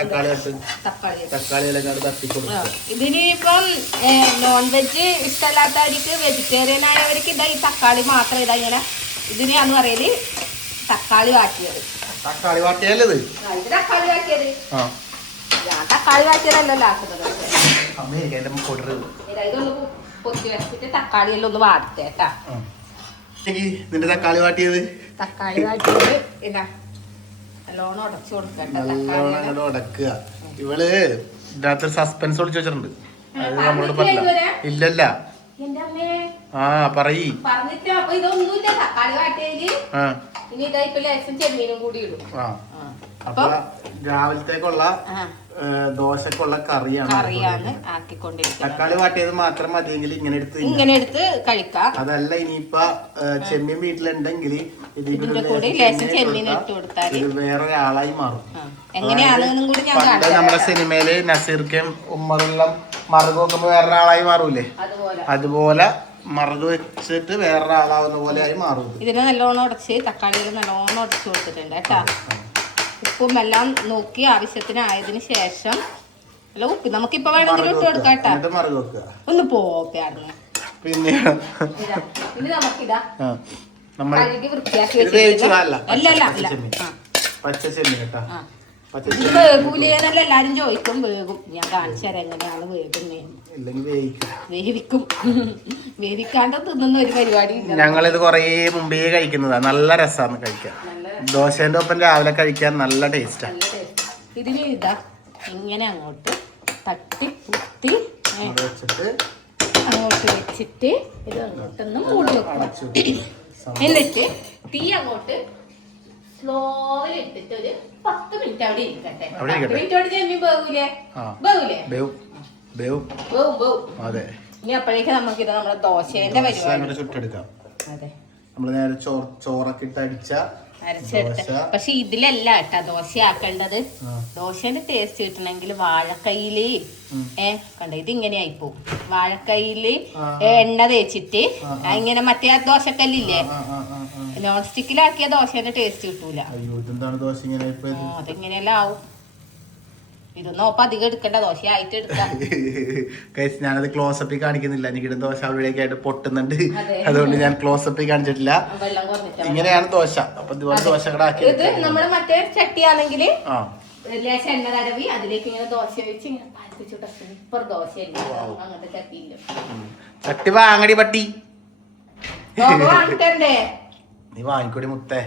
തക്കാളി എല്ലാം തട്ടിക്കൊടുക്കുക. ഇതിനിപ്പം നോൺ വെജ് ഇഷ്ടമല്ലാത്തവർക്ക് വെജിറ്റേറിയൻ ആയവർക്ക് ഇതാ ഈ തക്കാളി മാത്രം ഇതാ ഇങ്ങനെ ഇതിനെയാന്ന് പറയല് തക്കാളി വാട്ടിയത്. തക്കാളി വാട്ടിയല്ലത് തക്കാളി വാട്ടിയത്. ഞാൻ തക്കാളി വാട്ടിയതല്ലല്ലോ ആക്കുന്നത്. ഇതൊന്ന് പൊത്തി വെച്ചിട്ട് തക്കാളി എല്ലാം ഒന്ന് വാട്ടേട്ടാ. നിന്റെ തക്കാളി വാട്ടിയത് ഇതാ നല്ലോണം ഉടച്ചു കൊടുക്കണ്ട. നല്ലോണം ഉടക്കുക. ഇവള് ഇതിനകത്ത് സസ്പെൻസ് ഒളിച്ചു വെച്ചിട്ടുണ്ട്. അത് നമ്മളോട് പറഞ്ഞില്ല. ഇല്ലല്ല പറയ് പറഞ്ഞിട്ട്. അപ്പൊ ഇതൊന്നുമില്ല തക്കാളി വാട്ടിയതില് ഇനി ഇതായിപ്പോ ലേശം ചെമ്മീനും കൂടി ഇടും. അപ്പൊ രാവിലത്തേക്കുള്ള ദോശക്കുള്ള കറിയാണ് ആക്കിക്കൊണ്ടിരിക്കുന്നത്. തക്കാളി വാട്ടിയത് മാത്രം മതിയെങ്കിൽ ഇങ്ങനെ എടുത്ത് കഴിക്കാം. അതല്ല ഇനിയിപ്പൊ ചെമ്മീൻ വീട്ടിലുണ്ടെങ്കിൽ ഇതിന്റെ കൂടെ ലേശം ചെമ്മീൻ ഇട്ട് കൊടുത്താൽ ഇത് വേറൊരാളായി മാറും. എങ്ങനെയാണെന്നും കൂടി ഞാൻ പണ്ട് നമ്മുടെ സിനിമയില് നസീർക്കും ഉമ്മറെല്ലാം മറുക് വെക്കുമ്പോ വേറൊരാളായി മാറൂലേ, അതുപോലെ മറുക് വെച്ചിട്ട് വേറൊരാളാവുന്ന പോലെ ആയി മാറും. ഇതിനെ നല്ലോണം ഉടച്ച് തക്കാളിയിൽ നല്ലോണം ഉടച്ചു കൊടുത്തിട്ടുണ്ട് കേട്ടാ. ഉപ്പും എല്ലാം നോക്കി ആവശ്യത്തിനായതിനു ശേഷം അല്ല ഉപ്പ് നമുക്കിപ്പൊ വേണമെങ്കിലും ഇട്ട് കൊടുക്കാട്ടാ. ഒന്ന് പോക്കായിരുന്നു. പിന്നെ ഇനി നമുക്കിതാ കഴുകി വൃത്തിയാക്കി വേഗൂലെന്നല്ല എല്ലാരും ചോദിക്കും. വേഗും ഞാൻ കാണിച്ചു തരാം എങ്ങനെയാണ് വേവിക്കും. വേവിക്കാണ്ട് തിന്നുന്ന ഒരു പരിപാടി ഞങ്ങളിത് കൊറേ മുമ്പേ കഴിക്കുന്നതാ. നല്ല രസമാണ് കഴിക്കാൻ. ദോശേന്റെ ഒപ്പം രാവിലെ കഴിക്കാൻ നല്ല ടേസ്റ്റാ. ഇതിന് ഇതാ ഇങ്ങനെ അങ്ങോട്ട് തട്ടി കുത്തി അങ്ങോട്ട് വെച്ചിട്ട് ഇത് അങ്ങോട്ടൊന്നും മൂടി വെക്കണം. എന്നിട്ട് തീ അങ്ങോട്ട് സ്ലോവിൽ ഇട്ടിട്ട് ഒരു 10 മിനിറ്റ് അവിടെ ഇരിക്കട്ടെ. 10 മിനിറ്റോട് ചെമ്മീൻ അതെ. ഇനി അപ്പോഴേക്കും നമുക്ക് ഇത് നമ്മുടെ ദോശേന്റെ പരിപാടി ചുട്ടെടുക്കാം. അതെ, നമ്മള് നേരെ ചോറൊക്കെ ഇട്ട് അരച്ചെടുത്ത്. പക്ഷെ ഇതിലല്ല കേട്ടാ ദോശ ആക്കേണ്ടത്. ദോശേന്റെ ടേസ്റ്റ് കിട്ടണമെങ്കിൽ വാഴക്കൈയില് കണ്ട ഇത് ഇങ്ങനെ ആയിപ്പോ. വാഴക്കൈയില് എണ്ണ തേച്ചിട്ട് ഇങ്ങനെ മറ്റേ ദോശക്കല്ലില്ലേ നോൺ സ്റ്റിക്കിലാക്കിയ ദോശേന്റെ ടേസ്റ്റ് കിട്ടൂല. അതെങ്ങനെയല്ല ആവും. ഇതൊന്നും ഒപ്പം അധികം എടുക്കണ്ട. ദോശ ആയിട്ട് എടുക്കാം. ഞാനത് ക്ലോസപ്പിൽ കാണിക്കുന്നില്ല. എനിക്കിടെ ദോശ അവിടേക്ക് ആയിട്ട് പൊട്ടുന്നുണ്ട്. അതുകൊണ്ട് ഞാൻ ക്ലോസപ്പിൽ കാണിച്ചിട്ടില്ല. ഇങ്ങനെയാണ് ദോശ. അപ്പൊ ഇതുപോലെ ദോശകളാക്കി ഇത് നമ്മുടെ മറ്റേ ചട്ടിയാണെങ്കിൽ ലേശം എണ്ണ തടവി അതിലേക്ക് ഇങ്ങനെ ദോശ വെച്ച് ഇങ്ങനെ പാലിപ്പിച്ചുട്ടാ സൂപ്പർ ദോശയല്ലേ. അങ്ങനത്തെ ചട്ടിയില്ല. ചട്ടി വാങ്ങടി പട്ടി. വാങ്ങിട്ടേ നീ വാങ്ങിക്കോടി മുത്തേ.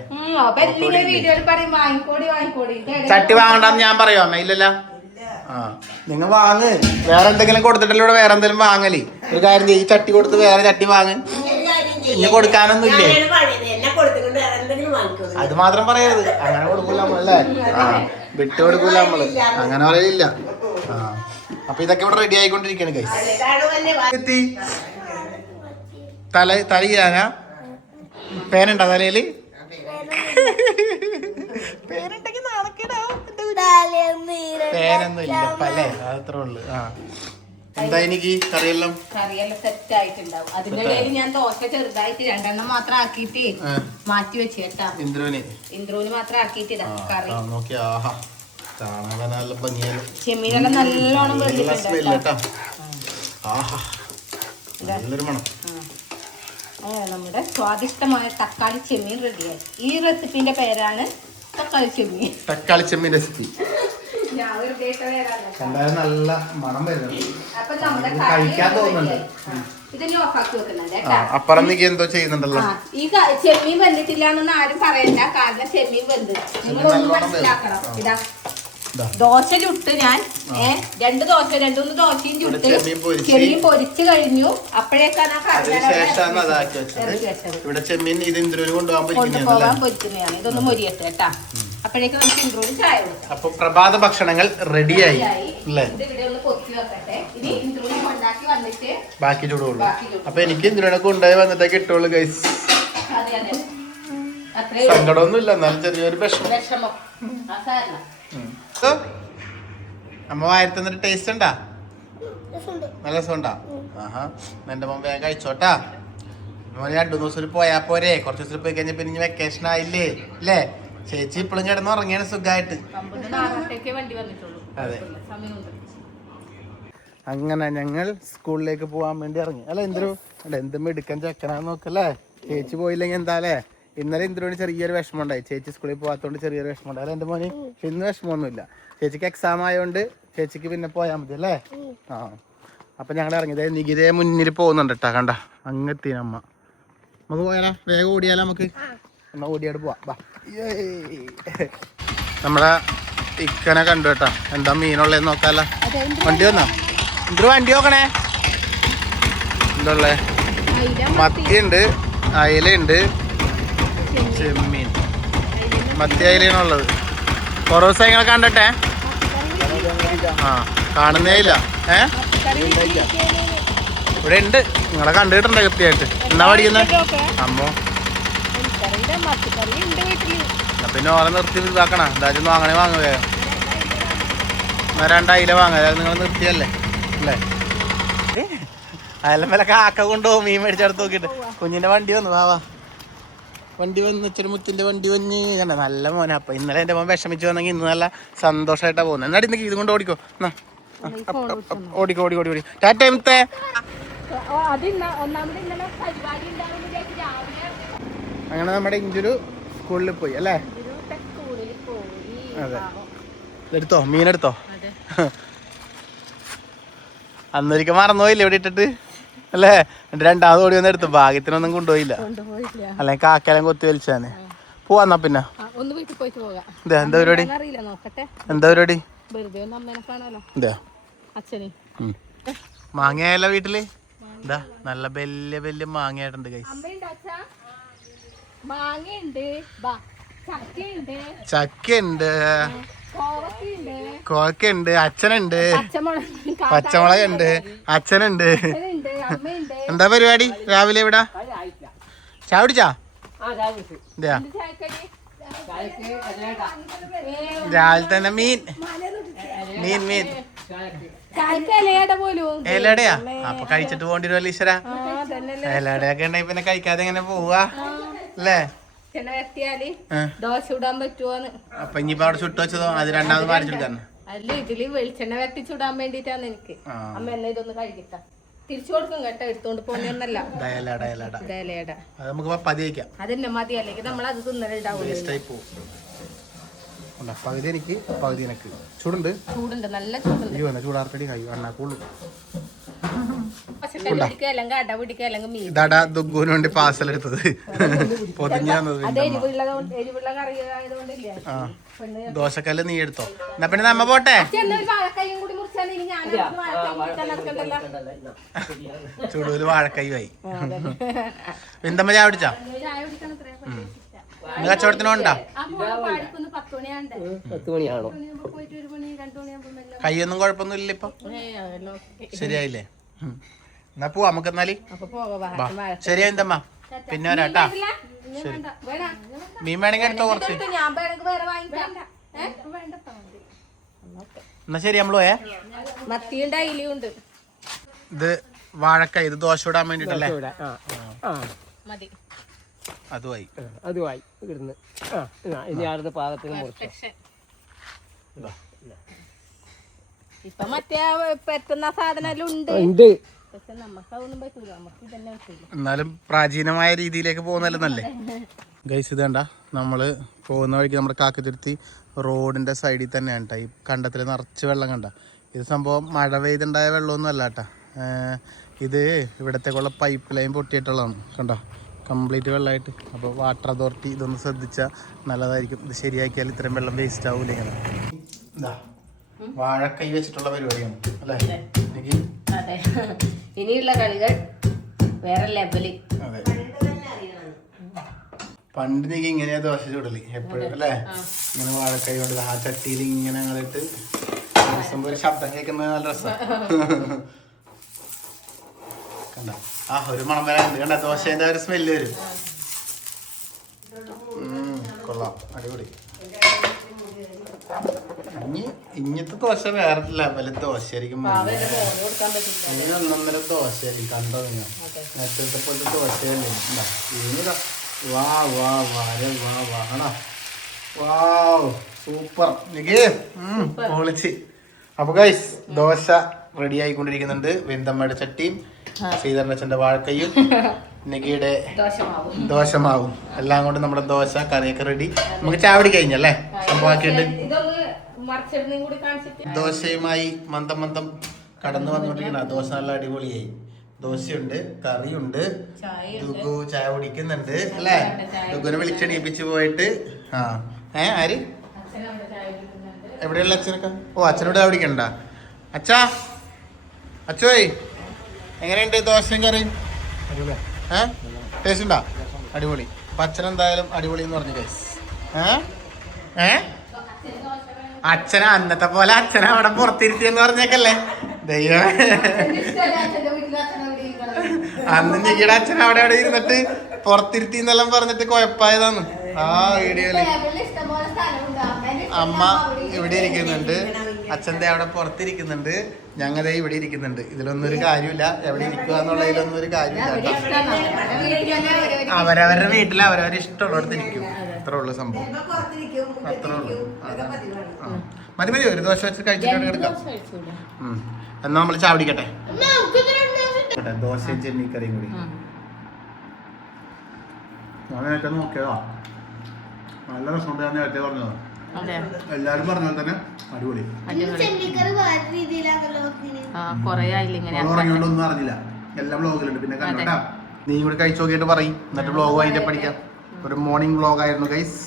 വീഡിയോയിൽ പറയും വാങ്ങിക്കോടി. ചട്ടി വാങ്ങണ്ടെന്ന് ഞാൻ പറയോ അമ്മ? ഇല്ലല്ലോ. നിങ്ങൾ വാങ്ങ്. വേറെ എന്തെങ്കിലും കൊടുത്തിട്ടല്ലോ വേറെ എന്തെങ്കിലും വാങ്ങല്. ഒരു കാര്യം ചെയ്യ്, ഈ ചട്ടി കൊടുത്ത് വേറെ ചട്ടി വാങ്ങ്. ഇനി കൊടുക്കാനൊന്നും ഇല്ലേ? അത് മാത്രം പറയരുത്. അങ്ങനെ കൊടുക്കൂല നമ്മളല്ലേ. വിട്ടു കൊടുക്കൂല നമ്മള്. അങ്ങനെ പറയില്ല. അപ്പൊ ഇതൊക്കെ ഇവിടെ റെഡി ആയിക്കൊണ്ടിരിക്കാണ് ഗൈസ്. തലയിലാനാ പേനുണ്ടോ തലയില്? പേരുണ്ടെങ്കിൽ നാണക്കേടാവും. പേരൊന്നും ഇല്ലപ്പ അല്ലേ? അത്രേ ഉള്ളു. ആ എന്താ എനിക്ക് കറിയെല്ലാം സെറ്റ് ആയിട്ടുണ്ടാവും. അതിന്റെ ഇടയിൽ ഞാൻ ദോശ ചെറുതായിട്ട് 2 മാത്രം ആക്കിയിട്ട് മാറ്റി വെച്ചേട്ടാ. ഇന്ദ്രുവിന് മാത്രം ആക്കിയിട്ട് കറി നോക്കിയാ നല്ല ഭംഗിയല്ലോ. ചെമ്മീനെല്ലാം നല്ലോണം വെള്ളിട്ടുണ്ടോ. നല്ലൊരു മണം. അങ്ങനെ നമ്മുടെ സ്വാദിഷ്ടമായ തക്കാളി ചെമ്മീൻ റെഡിയായി. ഈ റെസിപ്പിന്റെ പേരാണ് തക്കാളി ചെമ്മീൻ. തക്കാളി ചെമ്മീൻ റെസിപ്പി ഞാൻ വെറുതെ ഇട്ട പേരാണ്. എന്തായാലും നല്ല മണം വരുന്നുണ്ട്. അപ്പൊ നമ്മുടെ കഴിക്കാൻ തോന്നുന്നുണ്ട്. ഇതിന് ഓഫാക്കി വെക്കുന്നുണ്ട്. അപ്പുറം നീ എന്തോ ചെയ്യുന്നുണ്ടല്ലോ. ഈ ചെമ്മീൻ വെന്തിട്ടില്ല എന്നൊന്നും ആരും പറയണ്ട. കാരണം ചെമ്മീൻ വെന്ത് നിങ്ങളൊന്നും മനസ്സിലാക്കണം. ഇതാ ദോശ ചുട്ട് ഞാൻ 2 ദോശയും ചുട്ട് ചെമ്മീൻ പൊരിച്ചു കഴിഞ്ഞു. അപ്പോഴേക്കാണ് ഇവിടെ ചെമ്മീൻ ഇത് കൊണ്ടുപോകാൻ പൊരിക്കുന്നതാണ്. ഇതൊന്ന് മൊരിയട്ടെ കേട്ടാ. അപ്പോഴേക്കും നമുക്ക് ഇന്ദ്രൂന് ചായ കൊടുക്കാം. അപ്പൊ പ്രഭാത ഭക്ഷണങ്ങൾ റെഡിയായി അല്ലേ? ഇത് ഇവിടെ ഒന്ന് പൊത്തി വെക്കട്ടെ. ഇനി ഇന്ദ്രൂന് ഉണ്ടാക്കി വന്നിട്ട് ബാക്കി ചൂടുള്ളൂ. അപ്പൊ എനിക്ക് ഇന്ദ്രൂനെ കൊണ്ടുപോയി വന്നിട്ടേ കിട്ടുള്ളൂ ഗൈസ്. അതെ അതെ സങ്കടമൊന്നും ഇല്ല, എന്നാലും ചെറിയൊരു വിഷമം. അമ്മ വായത്തുന്നൊരു ടേസ്റ്റ് ഉണ്ടാ? നല്ല രസമുണ്ടാ? ആഹാ, എന്റെ മോൻ വേഗം കഴിച്ചോട്ടാ. മോന് 2 ദിവസം പോയാ പോരെ? കുറച്ച് ദിവസം പോയി കഴിഞ്ഞ പിന്നെ വെക്കേഷൻ ആയില്ലേ അല്ലേ? ചേച്ചി ഇപ്പോഴും കിടന്ന് ഉറങ്ങിയാണ് സുഖമായിട്ട്. അതെ. അങ്ങനെ ഞങ്ങൾ സ്കൂളിലേക്ക് പോകാൻ വേണ്ടി ഇറങ്ങി അല്ലെ? എന്തും എടുക്കാൻ ചെക്കനാന്ന് നോക്കല്ലേ? ചേച്ചി പോയില്ലെങ്കിൽ എന്താല്ലേ? ഇന്നലെ ഇന്ദ്രുവിന് ചെറിയൊരു വിഷമം ഉണ്ടായി. ചേച്ചി സ്കൂളിൽ പോകാത്തോണ്ട് ചെറിയൊരു വിഷമം ഉണ്ടായി അല്ലെ എൻ്റെ മോന്? പക്ഷെ ഇന്ന് വിഷമമൊന്നുമില്ല. ചേച്ചിക്ക് എക്സാം ആയതുകൊണ്ട് ചേച്ചിക്ക് പിന്നെ പോയാൽ മതി അല്ലേ? ആ അപ്പൊ ഞങ്ങൾ ഇറങ്ങിയത് നികിതയെ മുന്നിൽ പോകുന്നുണ്ട് കേട്ടാ. കണ്ട അങ്ങെത്തി അമ്മ. നമുക്ക് പോയാലോ? വേഗം ഓടിയാലോ നമുക്ക്? എന്നാ ഓടിയാട് പോവാ. നമ്മളെ ഇക്കനെ കണ്ടു കേട്ടാ. എന്താ മീനുള്ളതെന്ന് നോക്കാലോ. വണ്ടി വന്നോ? ഇന്ദ്രു വണ്ടി നോക്കണേ. എന്താ മത്തിയുണ്ട്, അയലുണ്ട്, ചെമ്മീൻ. മത്തി അയലാണുള്ളത്. കുറേ ദിവസം ഞങ്ങൾ കണ്ടട്ടെ. ആ കാണുന്നേ ഇല്ല. ഇവിടെ ഉണ്ട്. നിങ്ങളെ കണ്ടിട്ടുണ്ട് കൃത്യമായിട്ട്. എന്നാ പഠിക്കുന്നത് അമ്മോ? പിന്നെ ഓറെ നിർത്തി ഇതാക്കണ. എന്തായാലും വാങ്ങണേ വാങ്ങുക. 2 അയില വാങ്ങുക. അതായത് നിങ്ങൾ നിർത്തിയല്ലേ അല്ലേ? അതെല്ലാം വില കാക്ക കൊണ്ടുപോകും മീൻ മേടിച്ചെടുത്ത് നോക്കിയിട്ട്. കുഞ്ഞിന്റെ വണ്ടി വന്നു. വാ വണ്ടി വന്ന് ഇച്ചിരി മുത്തിന്റെ വണ്ടി വന്ന് കണ്ട നല്ല മോനെ. അപ്പൊ ഇന്നലെ എന്റെ മോൻ വിഷമിച്ച് വന്നെങ്കിൽ ഇന്ന് നല്ല സന്തോഷമായിട്ടാ പോകുന്നത്. എന്നാടി ഇന്ന് ഇത് കൊണ്ട് ഓടിക്കോ. ഓടിക്കോ. ടാറ്റ മുത്തേ. അങ്ങനെ നമ്മുടെ ഇഞ്ചൊരു സ്കൂളിൽ പോയി അല്ലേ? അതെ. എടുത്തോ മീനെടുത്തോ? അന്നൊരിക്കൽ മറന്നുപോയില്ലേ ഇവിടെ ഇട്ടിട്ട് അല്ലേ? എന്റെ 2ാമത് ഓടി വന്ന് എടുത്തു. ഭാഗ്യത്തിനൊന്നും കൊണ്ടുപോയില്ല. അല്ലെങ്കിൽ കാക്കെല്ലാം കൊത്തി വലിച്ചാണ്. പോവാന്നാ പിന്നെ എന്താ പരിപാടി? എന്താ മാങ്ങയല്ല വീട്ടില്? എന്താ നല്ല വലിയ മാങ്ങയായിട്ടുണ്ട് ഗൈസ്. ചക്കയുണ്ട്, കോവക്കയുണ്ട്, അച്ഛനുണ്ട്, പച്ചമുളകുണ്ട്, അച്ഛനുണ്ട്. എന്താ പരിപാടി രാവിലെ ഇവിടെ? ചായ കുടിച്ചാ? രാവിലെ തന്നെ മീൻ. ഏലടയാ? അപ്പൊ കഴിച്ചിട്ട് പോകേണ്ടി വരുമല്ലോ ഈശ്വര. ഏലടയൊക്കെ ഉണ്ടെങ്കിൽ പിന്നെ കഴിക്കാതെ എങ്ങനെ പോവാ അല്ലേ? ദോശ ചൂടാൻ പറ്റുമോന്ന്. അപ്പൊ ഇനിയിപ്പോ അവിടെ ചുട്ടു വെച്ചതോ? അത് 2ാമത് മാറിച്ചെടുക്കാൻ? അല്ല, ഇതില് വെളിച്ചെണ്ണ വരട്ടി ചൂടാൻ വേണ്ടിട്ടാണ് എനിക്ക്. അമ്മ എന്നെ ഇതൊന്ന് കഴിക്കട്ട. തിരിച്ചു കൊടുക്കും കേട്ടോ. എടുത്തോണ്ട് പോകുന്നല്ല. അതെന്നെ മതി. അല്ലെങ്കിൽ നമ്മളത് തിന്നലുണ്ടാവും. പകുതി എനിക്ക് പകുതി എനിക്ക്. ചൂടുണ്ട് നല്ല ചൂടുണ്ട്. ചൂടാർത്തടി കൈ അണ്ണാക്കുള്ളൂ. ദുഗ്ഗുവിന് വേണ്ടി പാർസൽ എടുത്തത് ദോശക്കല്ല് നീ എടുത്തോ. എന്നാ പിന്നെ നമ്മ പോട്ടെ. ചൂടൂര് വാഴക്കൈവായി. എന്തമ്മ ചായ പിടിച്ചാ? കച്ചവടത്തിനുണ്ടാ? കൈയൊന്നും കുഴപ്പമൊന്നുമില്ല ഇപ്പൊ? ശരിയായില്ലേ? എന്നാ പോവാ നമുക്ക്. എന്നാല് ശരിയായി എന്തമ്മ? പിന്നെ വരാട്ടാ. ശരി, മീൻ വേണമെങ്കിൽ എടുത്തോ കുറച്ച്. ഞാൻ വേണമെങ്കിൽ വേറെ വാങ്ങിക്കാം. എന്നാ ശരി, നമ്മള് പോയേ. മത്തിയുണ്ട്, അയിലുണ്ട്. ഇത് വാഴക്ക, ഇത് ദോശ ഇടാൻ വേണ്ടിട്ടല്ലേ? മതി. അതുമായി ഇവിടുന്ന് ഇനി ആടുന്ന പാകത്തിന് മുറിച്ചു. ഇപ്പൊ മറ്റേ പറ്റുന്ന സാധനം ഉണ്ട്. പക്ഷെ നമുക്ക് അതൊന്നും പറ്റൂല, നമുക്ക് ഇതന്നെ പറ്റൂല. എന്നാലും പ്രാചീനമായ രീതിയിലേക്ക് പോകുന്നല്ലേ നല്ലേ. ഗൈസ് ഇത് കണ്ട, നമ്മള് പോകുന്ന വഴിക്ക് നമ്മുടെ കാക്കത്തുരുത്തി റോഡിന്റെ സൈഡിൽ തന്നെയാണ് കേട്ടോ. ഈ കണ്ടത്തിൽ നിറച്ച് വെള്ളം കണ്ട. ഇത് സംഭവം മഴ പെയ്തുണ്ടായ വെള്ളമൊന്നും അല്ല കേട്ടോ. ഇത് ഇവിടത്തേക്കുള്ള പൈപ്പ് ലൈൻ പൊട്ടിയിട്ടുള്ളതാണ് കണ്ടോ, കംപ്ലീറ്റ് വെള്ളമായിട്ട്. അപ്പോൾ വാട്ടർ അതോറിറ്റി ഇതൊന്ന് ശ്രദ്ധിച്ചാൽ നല്ലതായിരിക്കും. ഇത് ശരിയാക്കിയാൽ ഇത്രയും വെള്ളം വേസ്റ്റ് ആവൂല. ഇങ്ങനെ എന്താ വാഴക്കൈ വെച്ചിട്ടുള്ള പരിപാടിയാണ് അല്ലേ? അതെ, ഇനിയുള്ള കളികൾ വേറെ ലെവല്. അതെ, പണ്ട് നീക്ക് ഇങ്ങനെയാ ദോശ ചൂടല് എപ്പോഴും അല്ലേ? ഇങ്ങനെ വാഴക്കൈ കൊണ്ട് ആ ചട്ടിയിൽ ഇങ്ങനെ അങ്ങോട്ട് ഒരു ശബ്ദം കേൾക്കുന്നത് നല്ല രസമാണ്. കണ്ട ആ ഒരു മണം വരാനുണ്ട്. കണ്ട ദോശേന്റെ ഒരു സ്മെല്ല് വരും. കൊള്ളാം, അടിപൊളി. ഇങ്ങനത്തെ ദോശ വേറെ ലെവല് ദോശയായിരിക്കും. ഒന്നൊന്നര ദോശയായിരിക്കും. കണ്ടോ നിങ്ങൾ മറ്റത്തെ പോലത്തെ ദോശയല്ലേ? ഇനിതാ വാ വാ വാര വാ വാണ വാവ് സൂപ്പർ പൊളിച്ച്. അപ്പൊ ഗൈസ് ദോശ റെഡി ആയിക്കൊണ്ടിരിക്കുന്നുണ്ട്. വെന്തമ്മയുടെ ചട്ടിയും ശ്രീധരനച്ഛന്റെ വാഴക്കയ്യും നികിയുടെ ദോശമാവും എല്ലാം കൊണ്ട് നമ്മുടെ ദോശ കറിയൊക്കെ റെഡി. നമുക്ക് ചാവടി കഴിഞ്ഞല്ലേ? സംഭവമാക്കിയിട്ട് ദോശയുമായി മന്ദം മന്ദം കടന്നു വന്നോണ്ടിരിക്കുന്ന ദോശ നല്ല അടിപൊളിയായി. ദോശയുണ്ട്, കറിയുണ്ട്, ദുഗു ചായ കുടിക്കുന്നുണ്ട് അല്ലേ? ദുഗുനെ വിളിച്ചെണീപ്പിച്ച് പോയിട്ട് ആര് എവിടെയുള്ള അച്ഛനൊക്കെ? ഓ അച്ഛനോട് ചായ കുടിക്കണ്ട. അച്ഛാ, അച്ഛോയ് എങ്ങനെയുണ്ട് ദോശയും കറിയും? ടേസ്റ്റ് ഉണ്ടാ? അടിപൊളി. അപ്പൊ അച്ഛൻ എന്തായാലും അടിപൊളി എന്ന് പറഞ്ഞു ഗൈസ്. അച്ഛനെ അന്നത്തെ പോലെ അച്ഛനെ അവിടെ പുറത്തിരുത്തിയെന്ന് പറഞ്ഞേക്കല്ലേ ദൈവം. അന്ന് നികിയുടെ അച്ഛൻ അവിടെ അവിടെ ഇരുന്നിട്ട് പുറത്തിരുത്തി എന്നെല്ലാം പറഞ്ഞിട്ട് കുഴപ്പമായതാണ് ആ വീഡിയോയില്. അമ്മ ഇവിടെ ഇരിക്കുന്നുണ്ട്, അച്ഛൻ്റെ അവിടെ പുറത്തിരിക്കുന്നുണ്ട്, ഞങ്ങളെ ഇവിടെ ഇരിക്കുന്നുണ്ട്. ഇതിലൊന്നും ഒരു കാര്യമില്ല, എവിടെ ഇരിക്കുക എന്നുള്ളതിലൊന്നും ഒരു കാര്യമില്ല. അവരവരുടെ വീട്ടിൽ അവരവരെ ഇഷ്ടമുള്ളിടത്ത് ഇരിക്കും. അത്രേ ഉള്ളു സംഭവം, അത്രേ ഉള്ളു. മതി മതി, ഒരു ദോശ വെച്ച് കഴിച്ചിട്ട് എടുക്കാം. എന്നാ നമ്മൾ ചാവടിക്കട്ടെ. ദോശയും ചെന്നിക്കറിയും കൂടി ഞാൻ നേരത്തെ നോക്കിയതാ, നല്ല രസമുണ്ട്. ഞാൻ നേരത്തെ പറഞ്ഞതാ, എല്ലാരും പറഞ്ഞ പോലെ തന്നെ അടിപൊളി. ഉറങ്ങിയോണ്ടൊന്നും അറിഞ്ഞില്ല, എല്ലാം ബ്ലോഗിലുണ്ട്. പിന്നെ കണ്ടോട്ടാ, നീ കൂടി കഴിച്ചു നോക്കിയിട്ട് പറയും, എന്നിട്ട് ബ്ലോഗ് അതിന്റെ പഠിക്കാം. ഒരു മോർണിംഗ് വ്ലോഗ് ആയിരുന്നു ഗൈസ്.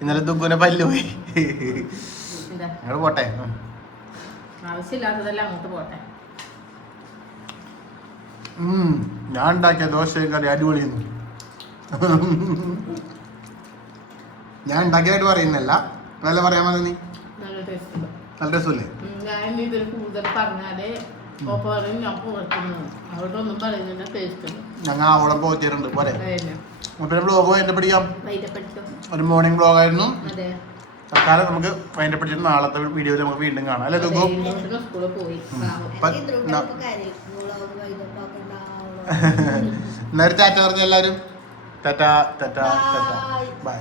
ഇന്നലെ ദുഗുനെ പല്ല് പോയി. അങ്ങോട്ട് പോട്ടെ, ആവശ്യമില്ലാത്തതെല്ലാം അങ്ങോട്ട് പോട്ടെ. ഞാൻ ഉണ്ടാക്കിയ ദോശയും കറി അടിപൊളിയെന്നു. ഞാൻ ഉണ്ടാക്കിയതായിട്ട് പറയുന്നല്ല, നല്ല പറയാൻ മതി. നീ നല്ല രസമല്ലേ? ഞാൻ ഇതിൽ കൂടുതൽ പറഞ്ഞാലേ ഞങ്ങൾ അവിടെ പോയിട്ടുണ്ട് പോലെ. പിന്നെ ബ്ലോഗ് അതിന്റെ പഠിക്കാം. ഒരു മോർണിംഗ് ബ്ലോഗ് ആയിരുന്നു. തൽക്കാലം നമുക്ക് അതിന്റെ പഠിച്ചിട്ട് നാളത്തെ വീഡിയോയിൽ നമുക്ക് വീണ്ടും കാണാം അല്ലേ ദുഗു? എന്നൊരു ടാറ്റ പറഞ്ഞ എല്ലാവരും. ടാറ്റ ടാറ്റ ടാറ്റ ബൈ.